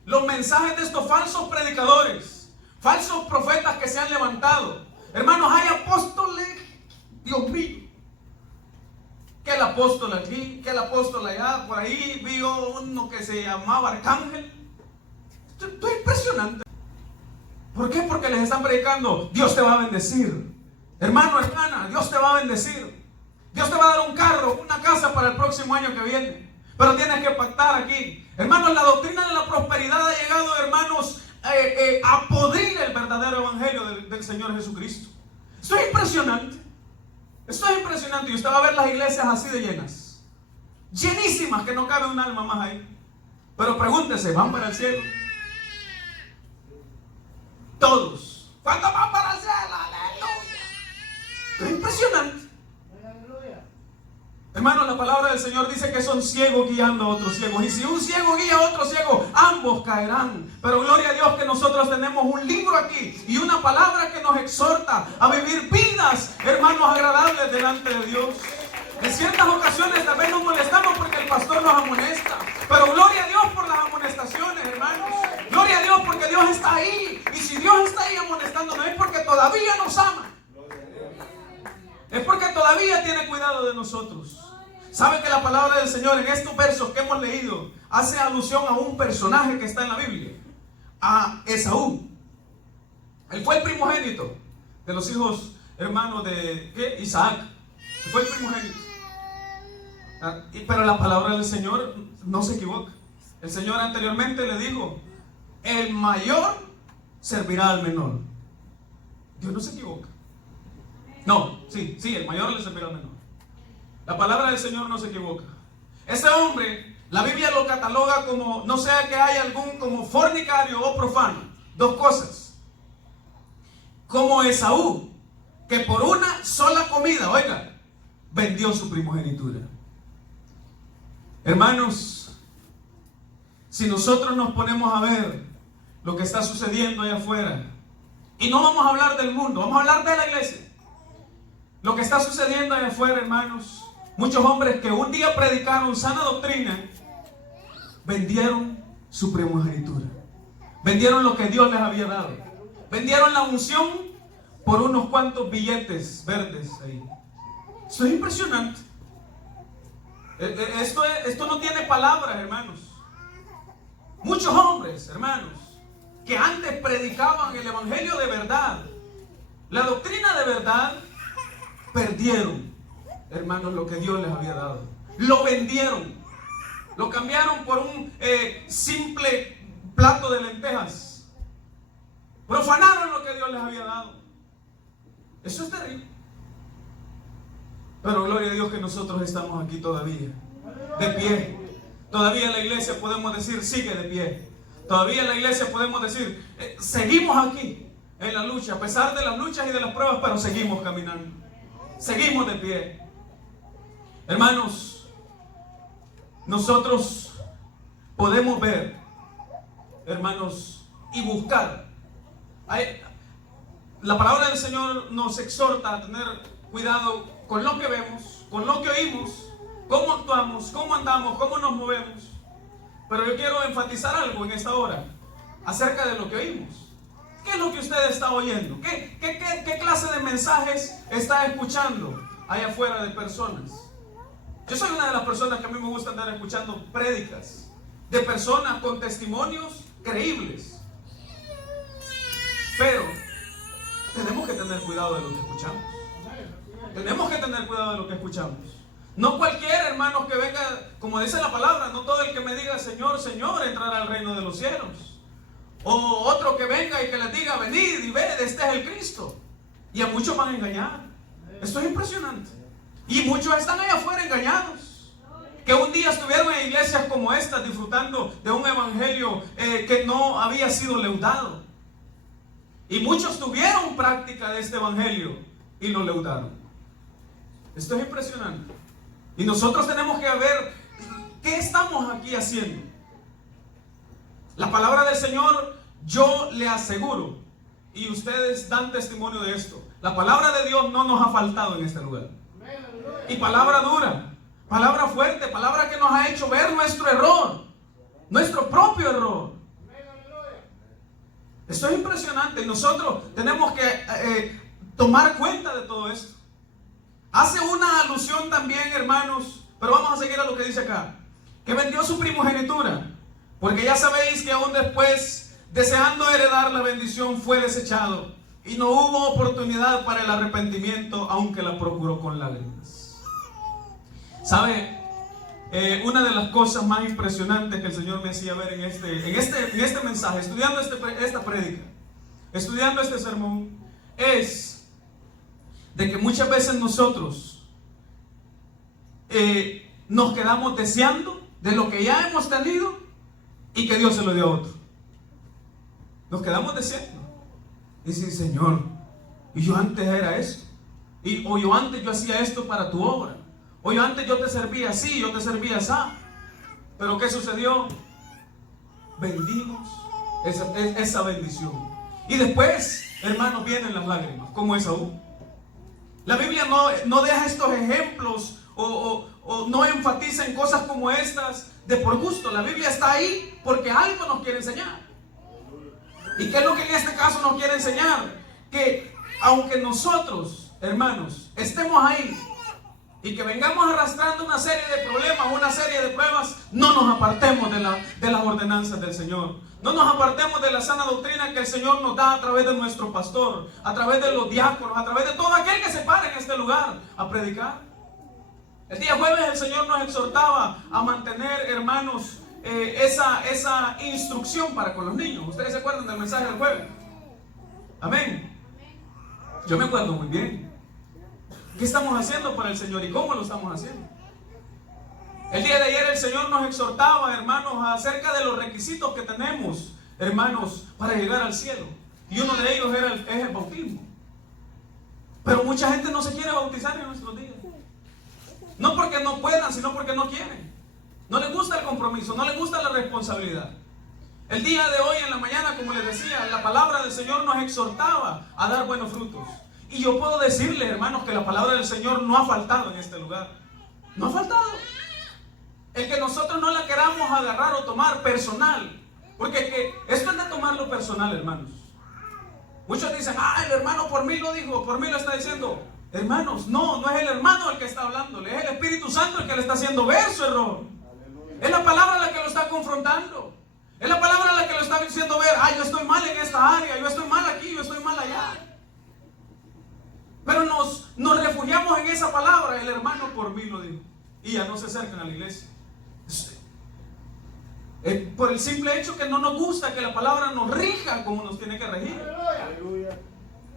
los mensajes de estos falsos predicadores, falsos profetas que se han levantado, hermanos, hay apóstoles, Dios mío, que el apóstol aquí, que el apóstol allá, por ahí vio uno que se llamaba Arcángel. Esto es impresionante. ¿Por qué? Porque les están predicando, Dios te va a bendecir. Hermano, hermana, Dios te va a bendecir. Dios te va a dar un carro, una casa para el próximo año que viene. Pero tienes que pactar aquí. Hermanos, la doctrina de la prosperidad ha llegado, hermanos, a podrir el verdadero evangelio del Señor Jesucristo. Esto es impresionante. Esto es impresionante. Y usted va a ver las iglesias así de llenas. Llenísimas, que no cabe un alma más ahí. Pero pregúntese, ¿van para el cielo? Todos. ¿Cuántos van para el cielo? Aleluya. Esto es impresionante. Hermano, la palabra del Señor dice que son ciegos guiando a otros ciegos. Y si un ciego guía a otro ciego, ambos caerán. Pero gloria a Dios que nosotros tenemos un libro aquí y una palabra que nos exhorta a vivir vidas, hermanos, agradables delante de Dios. En ciertas ocasiones tal vez nos molestamos porque el pastor nos amonesta. Pero gloria a Dios por las amonestaciones, hermanos. Gloria a Dios porque Dios está ahí. Y si Dios está ahí amonestándonos es porque todavía nos ama. Es porque todavía tiene cuidado de nosotros. ¿Sabe que la palabra del Señor en estos versos que hemos leído hace alusión a un personaje que está en la Biblia? A Esaú. Él fue el primogénito de los hijos, hermanos de Isaac. Fue el primogénito. Pero la palabra del Señor no se equivoca. El Señor anteriormente le dijo, el mayor servirá al menor. Dios no se equivoca. No, sí, el mayor le servirá al menor. La palabra del Señor no se equivoca. Ese hombre, la Biblia lo cataloga como, no sea que haya algún como fornicario o profano. Dos cosas. Como Esaú, que por una sola comida, oiga, vendió su primogenitura. Hermanos, si nosotros nos ponemos a ver lo que está sucediendo allá afuera, y no vamos a hablar del mundo, vamos a hablar de la iglesia. Lo que está sucediendo allá afuera, hermanos, muchos hombres que un día predicaron sana doctrina, vendieron su primogenitura. Vendieron lo que Dios les había dado. Vendieron la unción por unos cuantos billetes verdes ahí. Esto es impresionante. Esto no tiene palabras, hermanos. Muchos hombres, hermanos, que antes predicaban el evangelio de verdad, la doctrina de verdad, perdieron, hermanos, lo que Dios les había dado. Lo vendieron. Lo cambiaron por un simple plato de lentejas. Profanaron lo que Dios les había dado. Eso es terrible. Pero gloria a Dios que nosotros estamos aquí todavía, de pie. Todavía en la iglesia podemos decir, sigue de pie. Todavía en la iglesia podemos decir, seguimos aquí. en la lucha, a pesar de las luchas y de las pruebas, pero seguimos caminando, seguimos de pie. Hermanos, nosotros podemos ver, hermanos, y buscar. La palabra del Señor nos exhorta a tener cuidado con lo que vemos, con lo que oímos, cómo actuamos, cómo andamos, cómo nos movemos. Pero yo quiero enfatizar algo en esta hora acerca de lo que oímos. ¿Qué es lo que usted está oyendo? ¿Qué clase de mensajes está escuchando allá afuera de personas? Yo soy una de las personas que a mí me gusta andar escuchando prédicas de personas con testimonios creíbles. Pero tenemos que tener cuidado de lo que escuchamos. Tenemos que tener cuidado de lo que escuchamos. No cualquier hermano que venga, como dice la palabra, no todo el que me diga Señor, Señor entrará al reino de los cielos. O otro que venga y que les diga venid y ved, este es el Cristo. Y a muchos van a engañar. Esto es impresionante. Y muchos están allá afuera engañados. Que un día estuvieron en iglesias como esta disfrutando de un evangelio que no había sido leudado. Y muchos tuvieron práctica de este evangelio y lo leudaron. Esto es impresionante. Y nosotros tenemos que ver qué estamos aquí haciendo. La palabra del Señor, yo le aseguro, y ustedes dan testimonio de esto, la palabra de Dios no nos ha faltado en este lugar. Y palabra dura, palabra fuerte, palabra que nos ha hecho ver nuestro error, nuestro propio error. Esto es impresionante y nosotros tenemos que tomar cuenta de todo esto. Hace una alusión también, hermanos, pero vamos a seguir a lo que dice acá, que vendió su primogenitura, porque ya sabéis que aún después, deseando heredar la bendición, fue desechado y no hubo oportunidad para el arrepentimiento, aunque la procuró con lágrimas. ¿Sabe? Una de las cosas más impresionantes que el Señor me hacía ver en este mensaje, estudiando esta prédica, estudiando este sermón, es de que muchas veces nosotros nos quedamos deseando de lo que ya hemos tenido y que Dios se lo dio a otro. Nos quedamos deseando. Y dicen, Señor, y yo antes era eso. O yo antes yo hacía esto para tu obra. O yo antes yo te servía así, yo te servía así. Pero ¿qué sucedió? Vendimos esa bendición. Y después, hermanos, vienen las lágrimas, como Esaú. La Biblia no deja estos ejemplos o no enfatiza en cosas como estas de por gusto. La Biblia está ahí porque algo nos quiere enseñar. ¿Y qué es lo que en este caso nos quiere enseñar? Que aunque nosotros, hermanos, estemos ahí y que vengamos arrastrando una serie de problemas, una serie de pruebas, no nos apartemos de las ordenanzas del Señor. No nos apartemos de la sana doctrina que el Señor nos da a través de nuestro pastor, a través de los diáconos, a través de todo aquel que se pare en este lugar a predicar. El día jueves el Señor nos exhortaba a mantener, hermanos, esa instrucción para con los niños. ¿Ustedes se acuerdan del mensaje del jueves? Amén. Yo me acuerdo muy bien. ¿Qué estamos haciendo para el Señor y cómo lo estamos haciendo? El día de ayer el Señor nos exhortaba, hermanos, acerca de los requisitos que tenemos, hermanos, para llegar al cielo. Y uno de ellos es el bautismo. Pero mucha gente no se quiere bautizar en nuestros días. No porque no puedan, sino porque no quieren. No les gusta el compromiso, no les gusta la responsabilidad. El día de hoy en la mañana, como les decía, la palabra del Señor nos exhortaba a dar buenos frutos. Y yo puedo decirles, hermanos, que la palabra del Señor no ha faltado en este lugar. No ha faltado. El que nosotros no la queramos agarrar o tomar personal. Porque esto es de tomarlo personal, hermanos. Muchos dicen, el hermano por mí lo dijo, por mí lo está diciendo. Hermanos, no es el hermano el que está hablándole, es el Espíritu Santo el que le está haciendo ver su error. Es la palabra la que lo está confrontando. Es la palabra la que lo está diciendo ver, yo estoy mal en esta área, yo estoy mal aquí, yo estoy mal allá. Pero nos refugiamos en esa palabra, el hermano por mí lo dijo. Y ya no se acercan a la iglesia. Por el simple hecho que no nos gusta que la palabra nos rija como nos tiene que regir.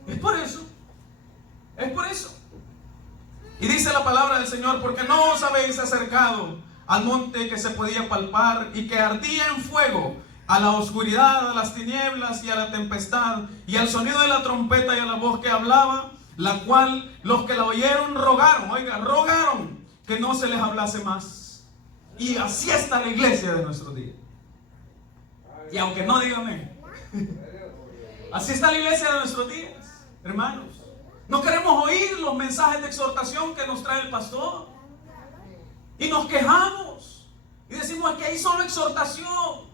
Es por eso. Es por eso. Y dice la palabra del Señor, porque no os habéis acercado al monte que se podía palpar y que ardía en fuego, a la oscuridad, a las tinieblas y a la tempestad, y al sonido de la trompeta y a la voz que hablaba, la cual los que la oyeron rogaron, oiga, rogaron que no se les hablase más. Y así está la iglesia de nuestros días. Y aunque no digan amén, así está la iglesia de nuestros días, hermanos. No queremos oír los mensajes de exhortación que nos trae el pastor. Y nos quejamos. Y decimos, es que hay solo exhortación.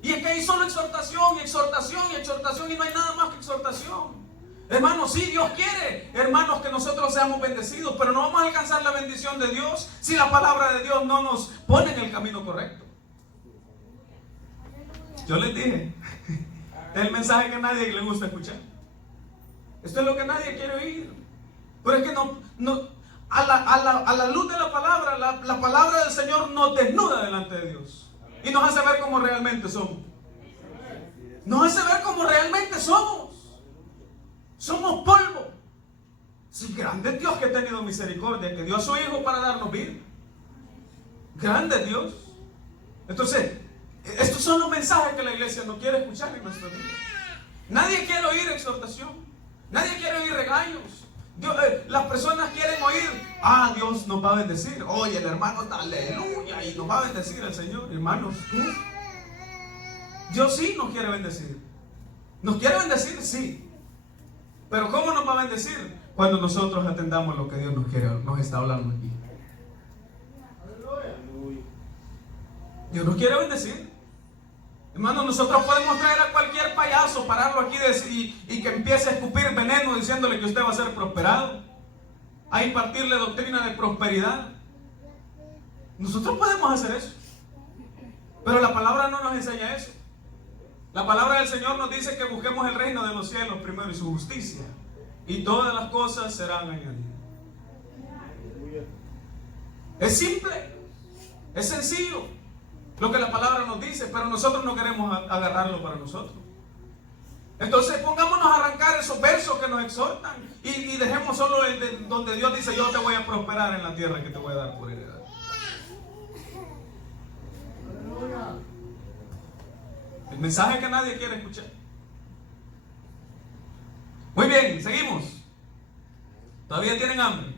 Y es que hay solo exhortación, y exhortación, y exhortación. Y no hay nada más que exhortación. Hermanos, sí, Dios quiere, hermanos, que nosotros seamos bendecidos. Pero no vamos a alcanzar la bendición de Dios si la palabra de Dios no nos pone en el camino correcto. Yo les dije, es el mensaje que a nadie le gusta escuchar. Esto es lo que nadie quiere oír. Pero es que a la luz de la palabra, la palabra del Señor nos desnuda delante de Dios. Y nos hace ver como realmente somos. Nos hace ver como realmente somos. Somos polvo. Sí, grande Dios que ha tenido misericordia, que dio a su Hijo para darnos vida. Grande Dios. Entonces, estos son los mensajes que la iglesia no quiere escuchar en nuestra vida. Nadie quiere oír exhortación. Nadie quiere oír regaños. Las personas quieren oír, Dios nos va a bendecir. Oye, el hermano está aleluya y nos va a bendecir el Señor. Hermanos, Dios sí nos quiere bendecir. Nos quiere bendecir, sí. Pero ¿cómo nos va a bendecir? Cuando nosotros atendamos lo que Dios nos está hablando aquí. Dios nos quiere bendecir. Hermano, nosotros podemos traer a cualquier payaso, pararlo aquí y que empiece a escupir veneno diciéndole que usted va a ser prosperado, a impartirle doctrina de prosperidad. Nosotros podemos hacer eso, pero la palabra no nos enseña eso. La palabra del Señor nos dice que busquemos el reino de los cielos primero y su justicia, y todas las cosas serán añadidas. Es simple, es sencillo lo que la palabra nos dice, pero nosotros no queremos agarrarlo para nosotros. Entonces pongámonos a arrancar esos versos que nos exhortan y dejemos solo el de donde Dios dice, yo te voy a prosperar en la tierra que te voy a dar por heredad. El mensaje que nadie quiere escuchar. Muy bien, seguimos. ¿Todavía tienen hambre?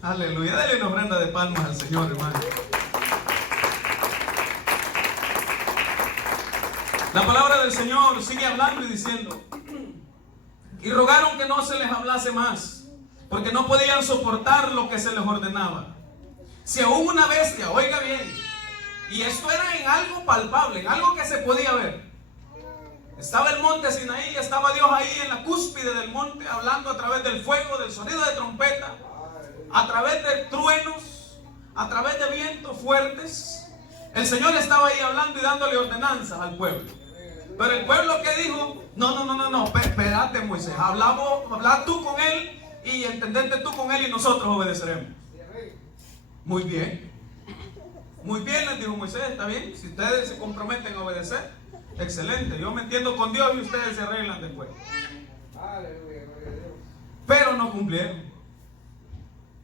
Aleluya, dale una ofrenda de palmas al Señor, hermano. La palabra del Señor sigue hablando y diciendo, y rogaron que no se les hablase más, porque no podían soportar lo que se les ordenaba. Si aún una bestia, oiga bien, y esto era en algo palpable, en algo que se podía ver. Estaba el monte Sinaí, estaba Dios ahí en la cúspide del monte, hablando a través del fuego, del sonido de trompeta, a través de truenos, a través de vientos fuertes. El Señor estaba ahí hablando y dándole ordenanzas al pueblo. Pero el pueblo que dijo, no, espérate Moisés, habla tú con él y entendete tú con él y nosotros obedeceremos. Muy bien, les dijo Moisés, está bien, si ustedes se comprometen a obedecer, excelente, yo me entiendo con Dios y ustedes se arreglan después. Pero no cumplieron.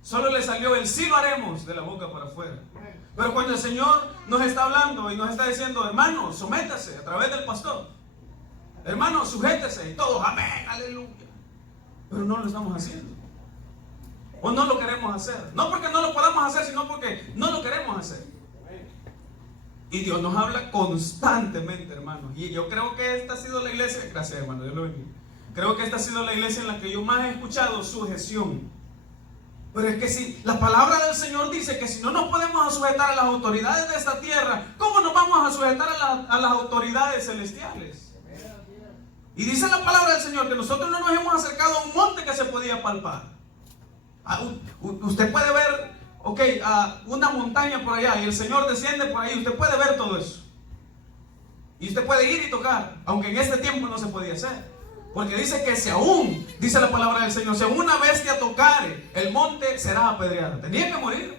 Solo le salió el sí lo haremos de la boca para afuera. Pero cuando el Señor nos está hablando y nos está diciendo, hermano, sométase a través del pastor, hermano, sujétese, y todos, amén, aleluya. Pero no lo estamos haciendo. O no lo queremos hacer. No porque no lo podamos hacer, sino porque no lo queremos hacer. Y Dios nos habla constantemente, hermanos. Y yo creo que esta ha sido la iglesia, gracias hermano, Dios lo bendiga. Creo que esta ha sido la iglesia en la que yo más he escuchado sujeción. Pero es que si la palabra del Señor dice que si no nos podemos sujetar a las autoridades de esta tierra, ¿cómo nos vamos a sujetar a las autoridades celestiales? Y dice la palabra del Señor que nosotros no nos hemos acercado a un monte que se podía palpar. Usted puede ver, una montaña por allá y el Señor desciende por ahí, usted puede ver todo eso. Y usted puede ir y tocar, aunque en este tiempo no se podía hacer. Porque dice que si aún, dice la palabra del Señor, si aún una bestia tocare, el monte será apedreado. Tenía que morir.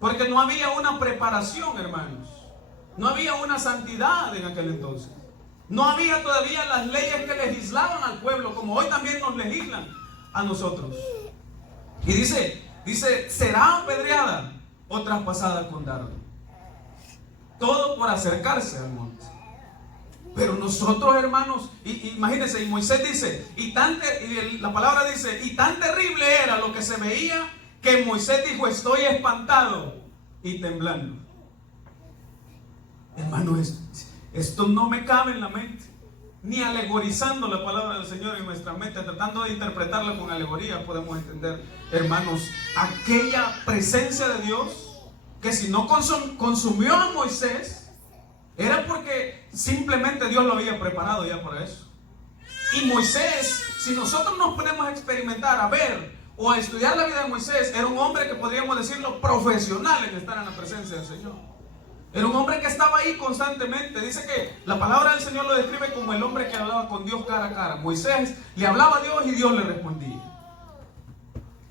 Porque no había una preparación, hermanos. No había una santidad en aquel entonces. No había todavía las leyes que legislaban al pueblo, como hoy también nos legislan a nosotros. Y dice, será apedreada o traspasada con dardo. todo por acercarse al monte. Pero nosotros, hermanos, imagínense, y Moisés dice, la palabra dice, y tan terrible era lo que se veía, que Moisés dijo, estoy espantado y temblando. Hermano, esto no me cabe en la mente, ni alegorizando la palabra del Señor en nuestra mente, tratando de interpretarla con alegoría, podemos entender, hermanos, aquella presencia de Dios, que si no consumió a Moisés, era porque simplemente Dios lo había preparado ya para eso. Y Moisés, si nosotros nos ponemos a experimentar, a ver o a estudiar la vida de Moisés, era un hombre que podríamos decirlo profesional en estar en la presencia del Señor. Era un hombre que estaba ahí constantemente. Dice que la palabra del Señor lo describe como el hombre que hablaba con Dios cara a cara. Moisés le hablaba a Dios y Dios le respondía.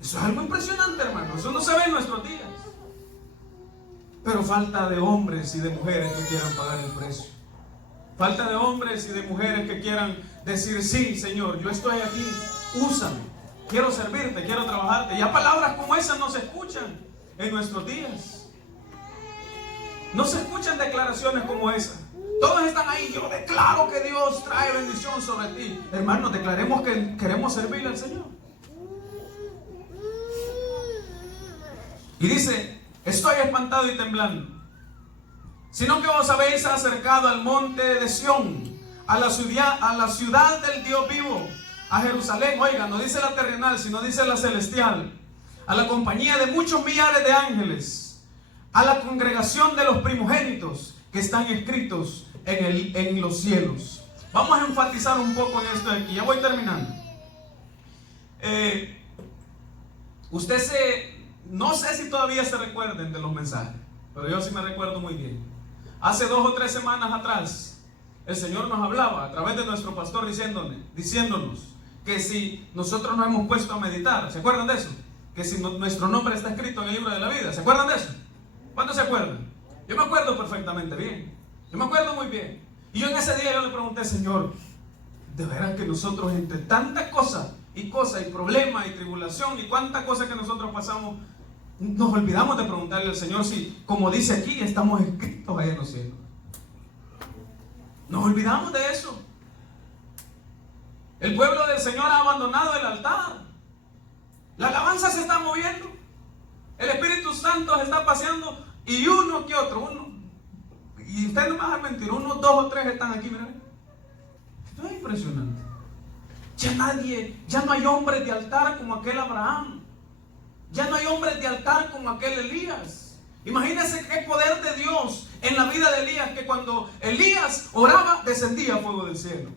Eso es algo impresionante, hermano. Eso no se ve en nuestros días. Pero falta de hombres y de mujeres que quieran pagar el precio. Falta de hombres y de mujeres que quieran decir, sí, Señor, yo estoy aquí, úsame, quiero servirte, quiero trabajarte. Ya palabras como esas no se escuchan en nuestros días. No se escuchan declaraciones como esa. Todos están ahí, yo declaro que Dios trae bendición sobre ti. Hermanos, declaremos que queremos servirle al Señor. Y dice, estoy espantado y temblando, sino que os habéis acercado al monte de Sión, a la ciudad del Dios vivo, a Jerusalén. Oiga, no dice la terrenal, sino dice la celestial, a la compañía de muchos millares de ángeles, a la congregación de los primogénitos que están escritos en los cielos. Vamos a enfatizar un poco en esto de aquí, ya voy terminando. No sé si todavía se recuerden de los mensajes, pero yo sí me recuerdo muy bien. Hace 2 o 3 semanas atrás, el Señor nos hablaba a través de nuestro pastor diciéndonos que si nosotros nos hemos puesto a meditar, ¿se acuerdan de eso? Que si nuestro nombre está escrito en el libro de la vida, ¿se acuerdan de eso? ¿Cuántos se acuerdan? Yo me acuerdo perfectamente bien. Yo me acuerdo muy bien. Y yo en ese día yo le pregunté, Señor, ¿de veras que nosotros entre tanta cosa y problema y tribulación y cuánta cosa que nosotros pasamos, nos olvidamos de preguntarle al Señor si, como dice aquí, estamos escritos ahí en los cielos? Nos olvidamos de eso. El pueblo del Señor ha abandonado el altar. La alabanza se está moviendo. El Espíritu Santo se está paseando. Y uno que otro, y usted no me va a dejar mentir, 1, 2 o 3 están aquí, miren. Esto es impresionante. Ya no hay hombres de altar como aquel Abraham. Ya no hay hombres de altar como aquel Elías. Imagínense qué poder de Dios en la vida de Elías, que cuando Elías oraba, descendía fuego del cielo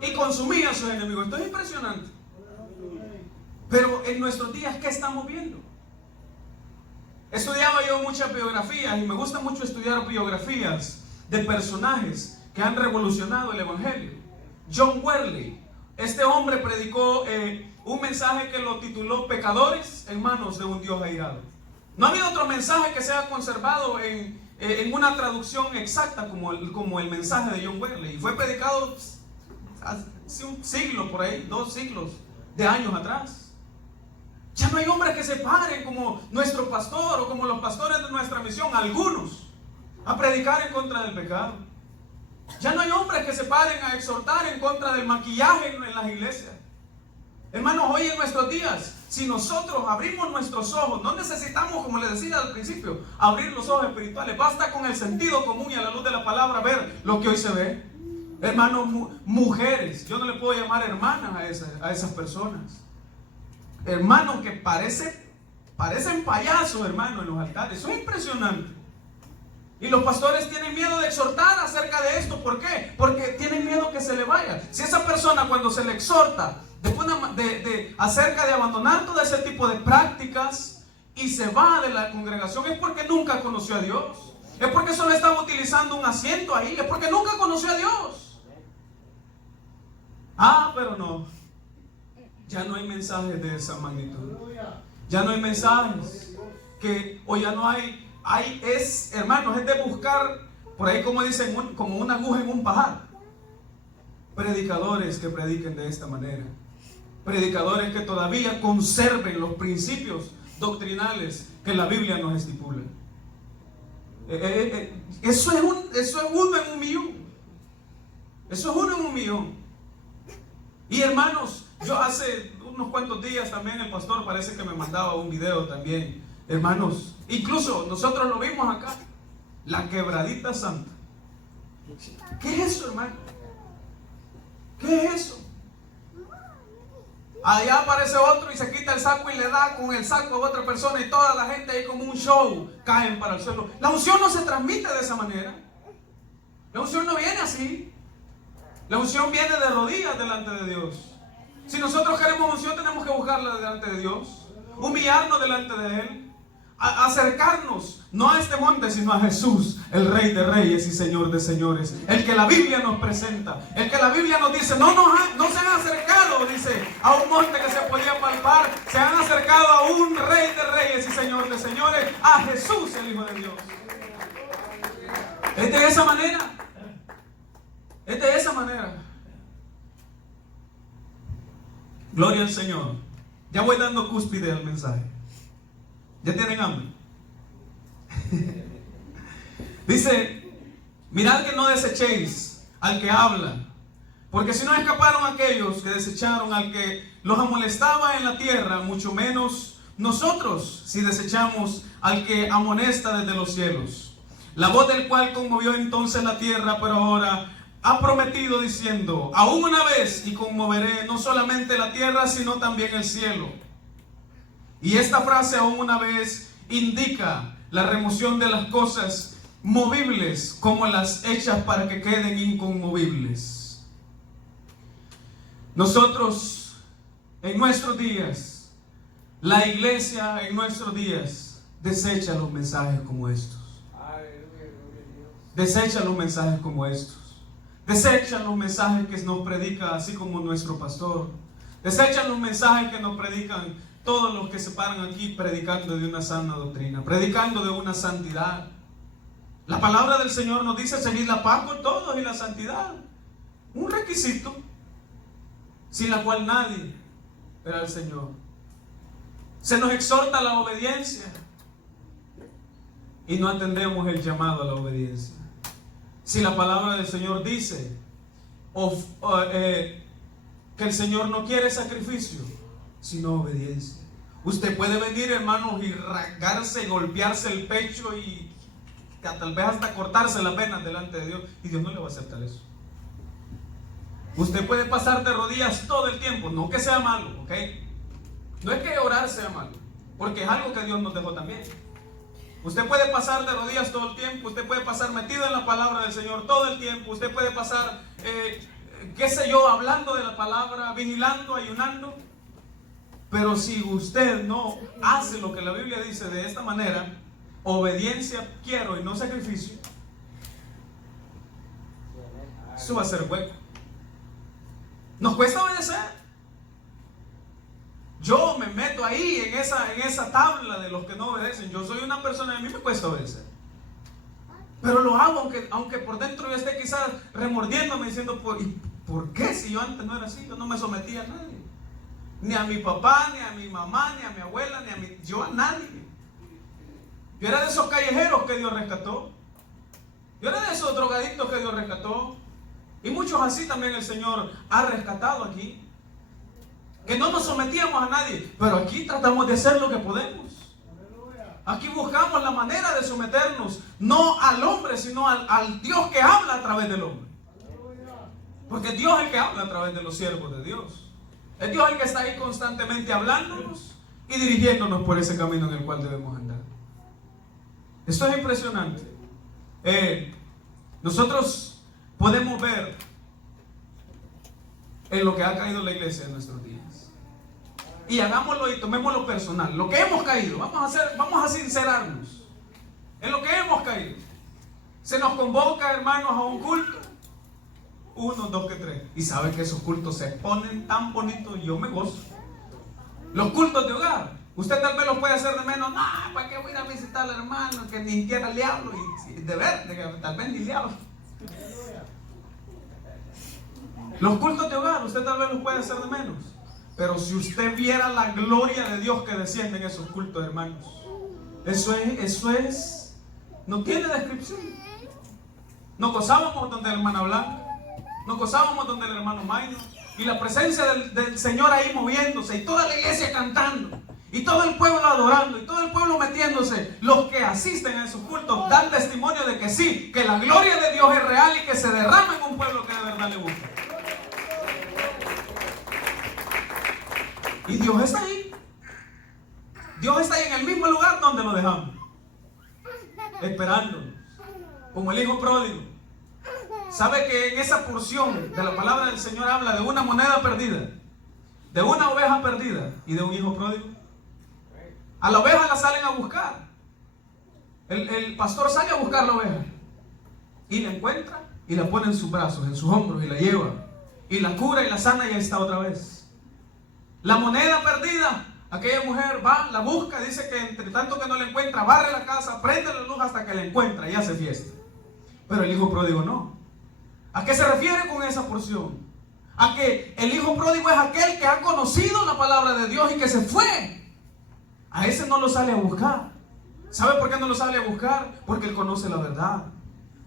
y consumía a sus enemigos. Esto es impresionante. Pero en nuestros días, ¿qué estamos viendo? Estudiaba yo muchas biografías y me gusta mucho estudiar biografías de personajes que han revolucionado el Evangelio. John Wesley, este hombre predicó un mensaje que lo tituló Pecadores en manos de un Dios airado. No ha habido otro mensaje que sea conservado en una traducción exacta como el mensaje de John Wesley. Y fue predicado hace un siglo por ahí, 2 siglos de años atrás. Ya no hay hombres que se paren como nuestro pastor o como los pastores de nuestra misión, algunos, a predicar en contra del pecado. Ya no hay hombres que se paren a exhortar en contra del maquillaje en las iglesias. Hermanos, hoy en nuestros días, si nosotros abrimos nuestros ojos, no necesitamos, como les decía al principio, abrir los ojos espirituales. Basta con el sentido común y a la luz de la palabra ver lo que hoy se ve. Hermanos, mujeres, yo no le puedo llamar hermanas a esas personas. Hermanos que parecen payasos, hermanos, en los altares. Eso es impresionante. Y los pastores tienen miedo de exhortar acerca de esto. ¿Por qué? Porque tienen miedo que se le vaya. Si esa persona, cuando se le exhorta acerca de abandonar todo ese tipo de prácticas y se va de la congregación, es porque nunca conoció a Dios. Es porque solo estaba utilizando un asiento ahí. Es porque nunca conoció a Dios. Pero no. Ya no hay mensajes de esa magnitud. Ya no hay mensajes o ya no hay, hermanos, es de buscar, por ahí como dicen, como una aguja en un pajar. Predicadores que prediquen de esta manera. Predicadores que todavía conserven los principios doctrinales que la Biblia nos estipula. Eso es uno en un millón. Eso es uno en un millón. Y hermanos, yo hace unos cuantos días también el pastor parece que me mandaba un video también. Hermanos, incluso nosotros lo vimos acá. La quebradita santa. ¿Qué es eso, hermano? ¿Qué es eso? Allá aparece otro y se quita el saco y le da con el saco a otra persona y toda la gente ahí como un show caen para el suelo. La unción no se transmite de esa manera. La unción no viene así. La unción viene de rodillas delante de Dios. Si nosotros queremos unción tenemos que buscarla delante de Dios, humillarnos delante de Él, acercarnos no a este monte sino a Jesús, el Rey de Reyes y Señor de Señores, el que la Biblia nos presenta, el que la Biblia nos dice no se han acercado, dice, a un monte que se podía palpar, se han acercado a un Rey de Reyes y Señor de Señores, a Jesús el Hijo de Dios. Es de esa manera. Es de esa manera. Gloria al Señor. Ya voy dando cúspide al mensaje. ¿Ya tienen hambre? Dice, mirad que no desechéis al que habla, porque si no escaparon aquellos que desecharon al que los amonestaba en la tierra, mucho menos nosotros si desechamos al que amonesta desde los cielos. La voz del cual conmovió entonces la tierra, pero ahora ha prometido diciendo, aún una vez y conmoveré no solamente la tierra, sino también el cielo. Y esta frase, aún una vez, indica la remoción de las cosas movibles como las hechas para que queden inconmovibles. Nosotros, en nuestros días, la iglesia en nuestros días, desecha los mensajes como estos. Desecha los mensajes como estos. Desechan los mensajes que nos predica así como nuestro pastor. Desechan los mensajes que nos predican todos los que se paran aquí predicando de una sana doctrina, predicando de una santidad. La palabra del Señor nos dice seguir la paz con todos y la santidad. Un requisito sin la cual nadie verá al Señor. Se nos exhorta a la obediencia y no atendemos el llamado a la obediencia. Si la palabra del Señor dice que el Señor no quiere sacrificio, sino obediencia. Usted puede venir, hermanos, y rasgarse y golpearse el pecho y tal vez hasta cortarse las venas delante de Dios, y Dios no le va a aceptar eso. Usted puede pasar de rodillas todo el tiempo, no que sea malo, ¿ok? No es que orar sea malo, porque es algo que Dios nos dejó también. Usted puede pasar de rodillas todo el tiempo, usted puede pasar metido en la palabra del Señor todo el tiempo, usted puede pasar, qué sé yo, hablando de la palabra, vigilando, ayunando. Pero si usted no hace lo que la Biblia dice de esta manera, obediencia quiero y no sacrificio, eso va a ser hueco. Nos cuesta obedecer. Yo me meto ahí en esa tabla de los que no obedecen. Yo soy una persona, a mí me cuesta obedecer. Pero lo hago aunque por dentro yo esté quizás remordiéndome diciendo, ¿por qué? Si yo antes no era así, yo no me sometía a nadie. Ni a mi papá, ni a mi mamá, ni a mi abuela, yo a nadie. Yo era de esos callejeros que Dios rescató. Yo era de esos drogadictos que Dios rescató. Y muchos así también el Señor ha rescatado aquí. Que no nos sometíamos a nadie, pero aquí tratamos de hacer lo que podemos. Aquí buscamos la manera de someternos, no al hombre, sino al Dios que habla a través del hombre. Porque Dios es el que habla a través de los siervos de Dios. Es Dios el que está ahí constantemente hablándonos y dirigiéndonos por ese camino en el cual debemos andar. Esto es impresionante. Nosotros podemos ver en lo que ha caído la iglesia en nuestros días. Y hagámoslo y tomémoslo personal. Lo que hemos caído, vamos a sincerarnos en lo que hemos caído. Se nos convoca, hermanos, a un culto. 1, 2, 3. Y saben que esos cultos se ponen tan bonitos y yo me gozo. Los cultos de hogar, usted tal vez los puede hacer de menos. No, ¿para qué voy a ir a visitar al hermano que ni siquiera le hablo? Y de ver, que tal vez ni le hablo. Los cultos de hogar, usted tal vez los puede hacer de menos. Pero si usted viera la gloria de Dios que desciende en esos cultos, hermanos, eso es No tiene descripción. Nos gozábamos donde la hermana Blanca, nos gozábamos donde el hermano Maino, y la presencia del Señor ahí moviéndose, y toda la iglesia cantando, y todo el pueblo adorando, y todo el pueblo metiéndose. Los que asisten a esos cultos dan testimonio de que sí, que la gloria de Dios es real y que se derrama en un pueblo que de verdad le gusta. Y Dios está ahí. Dios está ahí en el mismo lugar donde lo dejamos, esperándonos, como el hijo pródigo. ¿Sabe que en esa porción de la palabra del Señor habla de una moneda perdida, de una oveja perdida y de un hijo pródigo? A la oveja la salen a buscar. El pastor sale a buscar la oveja y la encuentra y la pone en sus brazos, en sus hombros, y la lleva y la cura y la sana, y ahí está otra vez. La moneda perdida, aquella mujer va, la busca, dice que entre tanto que no la encuentra, barre la casa, prende la luz hasta que la encuentra y hace fiesta. Pero el hijo pródigo no. ¿A qué se refiere con esa porción? A que el hijo pródigo es aquel que ha conocido la palabra de Dios y que se fue. A ese no lo sale a buscar. ¿Sabe por qué no lo sale a buscar? Porque él conoce la verdad.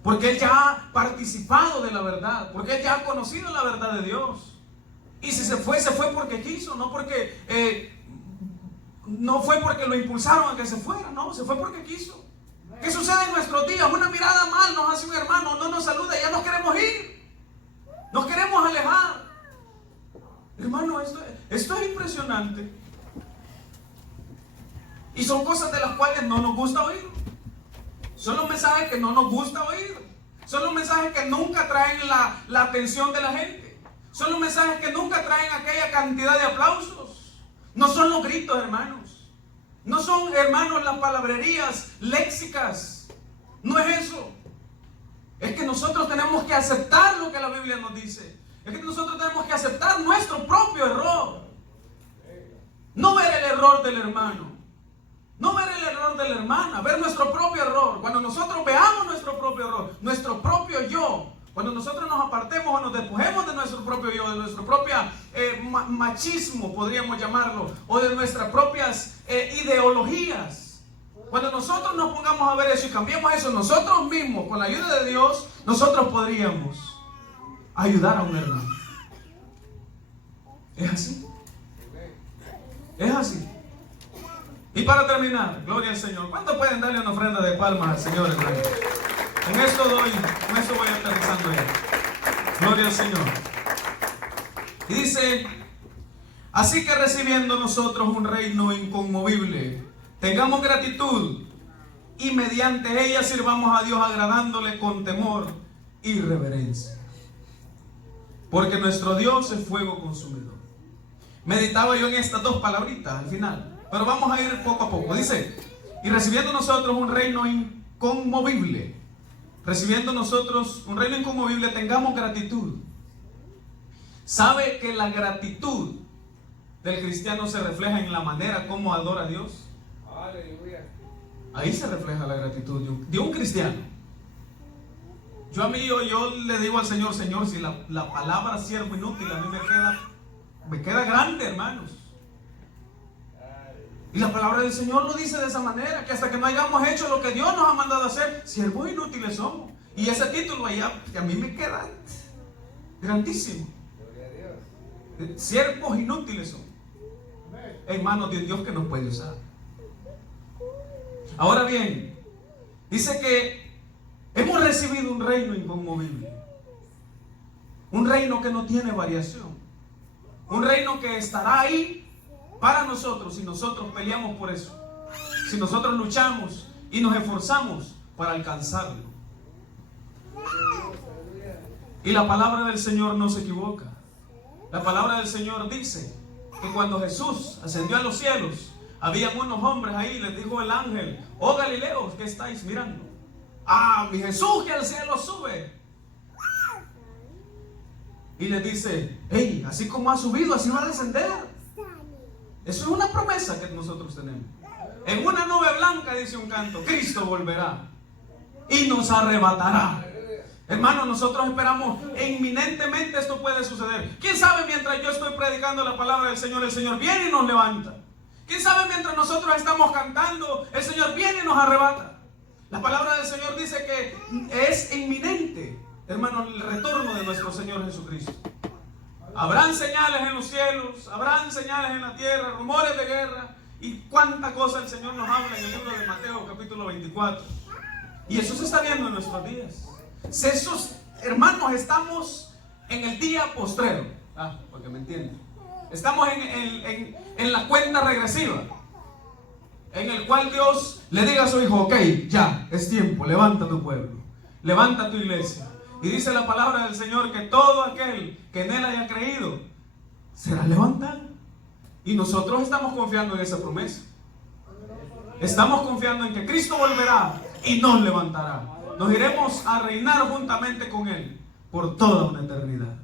Porque él ya ha participado de la verdad. Porque él ya ha conocido la verdad de Dios. Y si se fue porque quiso, no porque no fue porque lo impulsaron a que se fuera, no, se fue porque quiso. ¿Qué sucede en nuestros días? Una mirada mal nos hace un hermano, no nos saluda y ya nos queremos ir, nos queremos alejar. Hermano, esto es impresionante. Y son cosas de las cuales no nos gusta oír. Son los mensajes que no nos gusta oír. Son los mensajes que nunca traen la atención de la gente. Son los mensajes que nunca traen aquella cantidad de aplausos. No son los gritos, hermanos. No son, hermanos, las palabrerías léxicas. No es eso. Es que nosotros tenemos que aceptar lo que la Biblia nos dice. Es que nosotros tenemos que aceptar nuestro propio error. No ver el error del hermano. No ver el error de la hermana. Ver nuestro propio error. Cuando nosotros veamos nuestro propio error, nuestro propio yo, cuando nosotros nos apartemos o nos despojemos de nuestro propio yo, de nuestro propio machismo, podríamos llamarlo, o de nuestras propias ideologías, cuando nosotros nos pongamos a ver eso y cambiemos eso nosotros mismos, con la ayuda de Dios, nosotros podríamos ayudar a un hermano. ¿Es así? Es así. Y para terminar, gloria al Señor. ¿Cuántos pueden darle una ofrenda de palmas al Señor, hermano? Con esto voy aterrizando ya. Gloria al Señor. Y dice: así que recibiendo nosotros un reino inconmovible, tengamos gratitud y mediante ella sirvamos a Dios agradándole con temor y reverencia. Porque nuestro Dios es fuego consumidor. Meditaba yo en estas dos palabritas al final, pero vamos a ir poco a poco. Dice: y recibiendo nosotros un reino inconmovible, recibiendo nosotros un reino inconmovible, tengamos gratitud. ¿Sabe que la gratitud del cristiano se refleja en la manera como adora a Dios? Aleluya. Ahí se refleja la gratitud de un cristiano. Yo le digo al Señor: Señor, si la palabra siervo inútil a mí me queda grande, hermanos. Y la palabra del Señor lo dice de esa manera, que hasta que no hayamos hecho lo que Dios nos ha mandado a hacer, siervos inútiles somos. Y ese título allá, que a mí me queda grandísimo. Siervos inútiles somos. En manos de Dios que nos puede usar. Ahora bien, dice que hemos recibido un reino inconmovible. Un reino que no tiene variación. Un reino que estará ahí para nosotros si nosotros peleamos por eso, si nosotros luchamos y nos esforzamos para alcanzarlo. Y la palabra del Señor no se equivoca. La palabra del Señor dice que cuando Jesús ascendió a los cielos, había unos hombres ahí, les dijo el ángel: oh Galileos, ¿qué estáis mirando? Ah, mi Jesús que al cielo sube. Y les dice: hey, así como ha subido, así va a descender. Eso es una promesa que nosotros tenemos. En una nube blanca, dice un canto, Cristo volverá y nos arrebatará. Hermanos, nosotros esperamos inminentemente esto puede suceder. ¿Quién sabe mientras yo estoy predicando la palabra del Señor, el Señor viene y nos levanta? ¿Quién sabe mientras nosotros estamos cantando, el Señor viene y nos arrebata? La palabra del Señor dice que es inminente, hermanos, el retorno de nuestro Señor Jesucristo. Habrán señales en los cielos, habrán señales en la tierra, rumores de guerra, y cuánta cosa el Señor nos habla en el libro de Mateo capítulo 24. Y eso se está viendo en nuestros días. Esos, hermanos, estamos en el día postrero. Porque me entienden. Estamos en la cuenta regresiva, en el cual Dios le diga a su hijo: ok, ya, es tiempo, levanta tu pueblo, levanta tu iglesia. Y dice la palabra del Señor que todo aquel que en Él haya creído será levantado. Y nosotros estamos confiando en esa promesa. Estamos confiando en que Cristo volverá y nos levantará. Nos iremos a reinar juntamente con Él por toda una eternidad.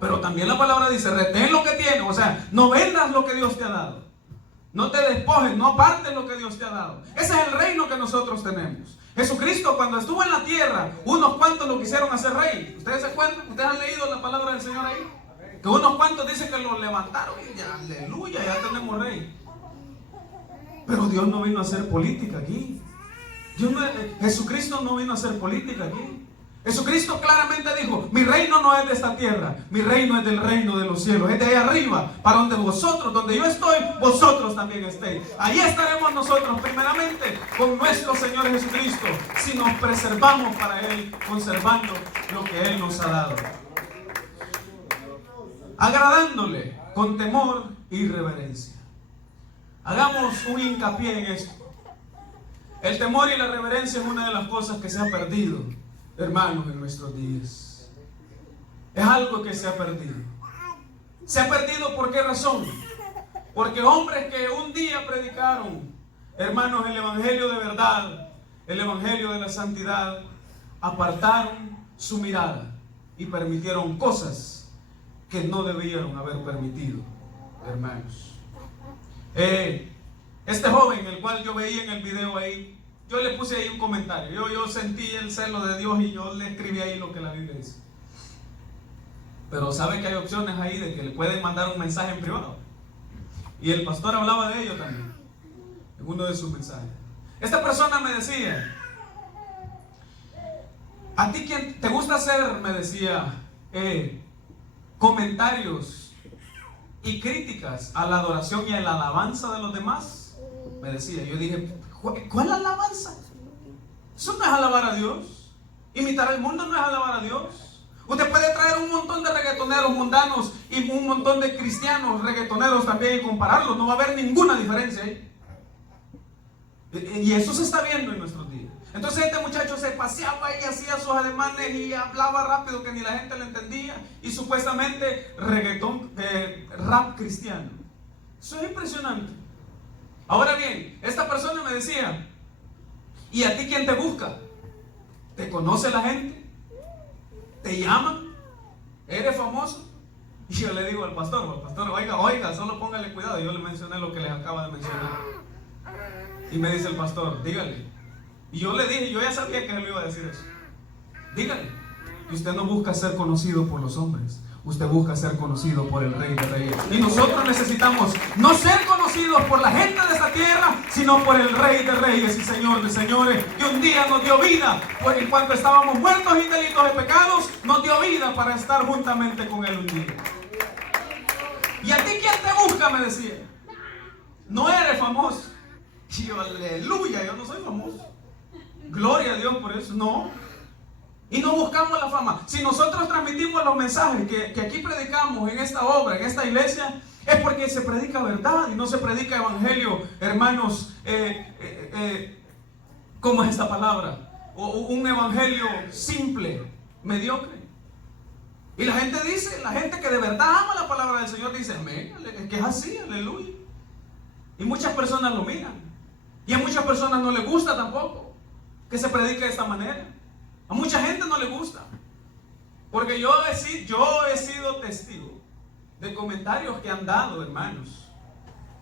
Pero también la palabra dice: retén lo que tienes. O sea, no vendas lo que Dios te ha dado. No te despojes, no apartes lo que Dios te ha dado. Ese es el reino que nosotros tenemos. Jesucristo, cuando estuvo en la tierra, unos cuantos lo quisieron hacer rey. ¿Ustedes se acuerdan? ¿Ustedes han leído la palabra del Señor ahí? Que unos cuantos dicen que lo levantaron y ya, aleluya, ya tenemos rey. Pero Dios no vino a hacer política aquí. Jesucristo no vino a hacer política aquí. Jesucristo claramente dijo: mi reino no es de esta tierra, mi reino es del reino de los cielos, es de ahí arriba, para donde vosotros, donde yo estoy, vosotros también estéis. Ahí estaremos nosotros primeramente con nuestro Señor Jesucristo, si nos preservamos para Él, conservando lo que Él nos ha dado, agradándole con temor y reverencia. Hagamos un hincapié en esto. El temor y la reverencia es una de las cosas que se ha perdido, hermanos, en nuestros días. Es algo que se ha perdido. Se ha perdido, ¿por qué razón? Porque hombres que un día predicaron, hermanos, el evangelio de verdad, el evangelio de la santidad, apartaron su mirada y permitieron cosas que no debieron haber permitido, hermanos. Este joven, el cual yo veía en el video ahí, yo le puse ahí un comentario. Yo sentí el celo de Dios y yo le escribí ahí lo que la Biblia dice. Pero sabe que hay opciones ahí de que le pueden mandar un mensaje en privado. Y el pastor hablaba de ello también, en uno de sus mensajes. Esta persona me decía: ¿a ti quién te gusta hacer? Me decía, comentarios y críticas a la adoración y a la alabanza de los demás. Me decía, yo dije: ¿cuál alabanza? Eso no es alabar a Dios. Imitar al mundo no es alabar a Dios. Usted puede traer un montón de reggaetoneros mundanos y un montón de cristianos reggaetoneros también y compararlos. No va a haber ninguna diferencia ahí. Y eso se está viendo en nuestros días. Entonces este muchacho se paseaba y hacía sus ademanes y hablaba rápido que ni la gente le entendía. Y supuestamente reggaetón, rap cristiano. Eso es impresionante. Ahora bien, esta persona me decía: ¿y a ti quién te busca? ¿Te conoce la gente? ¿Te llaman? ¿Eres famoso? Y yo le digo al pastor: oiga, solo póngale cuidado. Yo le mencioné lo que les acaba de mencionar. Y me dice el pastor: dígale. Y yo le dije, yo ya sabía que él iba a decir eso. Dígale que usted no busca ser conocido por los hombres, usted busca ser conocido por el Rey de Reyes. Y nosotros necesitamos no ser conocidos por la gente de esta tierra, sino por el Rey de Reyes y Señor de señores, que un día nos dio vida, porque en cuanto estábamos muertos y delitos de pecados, nos dio vida para estar juntamente con Él un día. ¿Y a ti quién te busca? Me decía. No eres famoso. Y yo, aleluya, yo no soy famoso. Gloria a Dios por eso. No. Y no buscamos la fama. Si nosotros transmitimos los mensajes que aquí predicamos en esta obra, en esta iglesia, es porque se predica verdad y no se predica evangelio, hermanos, ¿cómo es esta palabra? Un evangelio simple, mediocre. Y la gente dice, la gente que de verdad ama la palabra del Señor dice: amén, es que es así, aleluya. Y muchas personas lo miran. Y a muchas personas no les gusta tampoco que se predique de esta manera. A mucha gente no le gusta. Porque yo he sido testigo de comentarios que han dado, hermanos,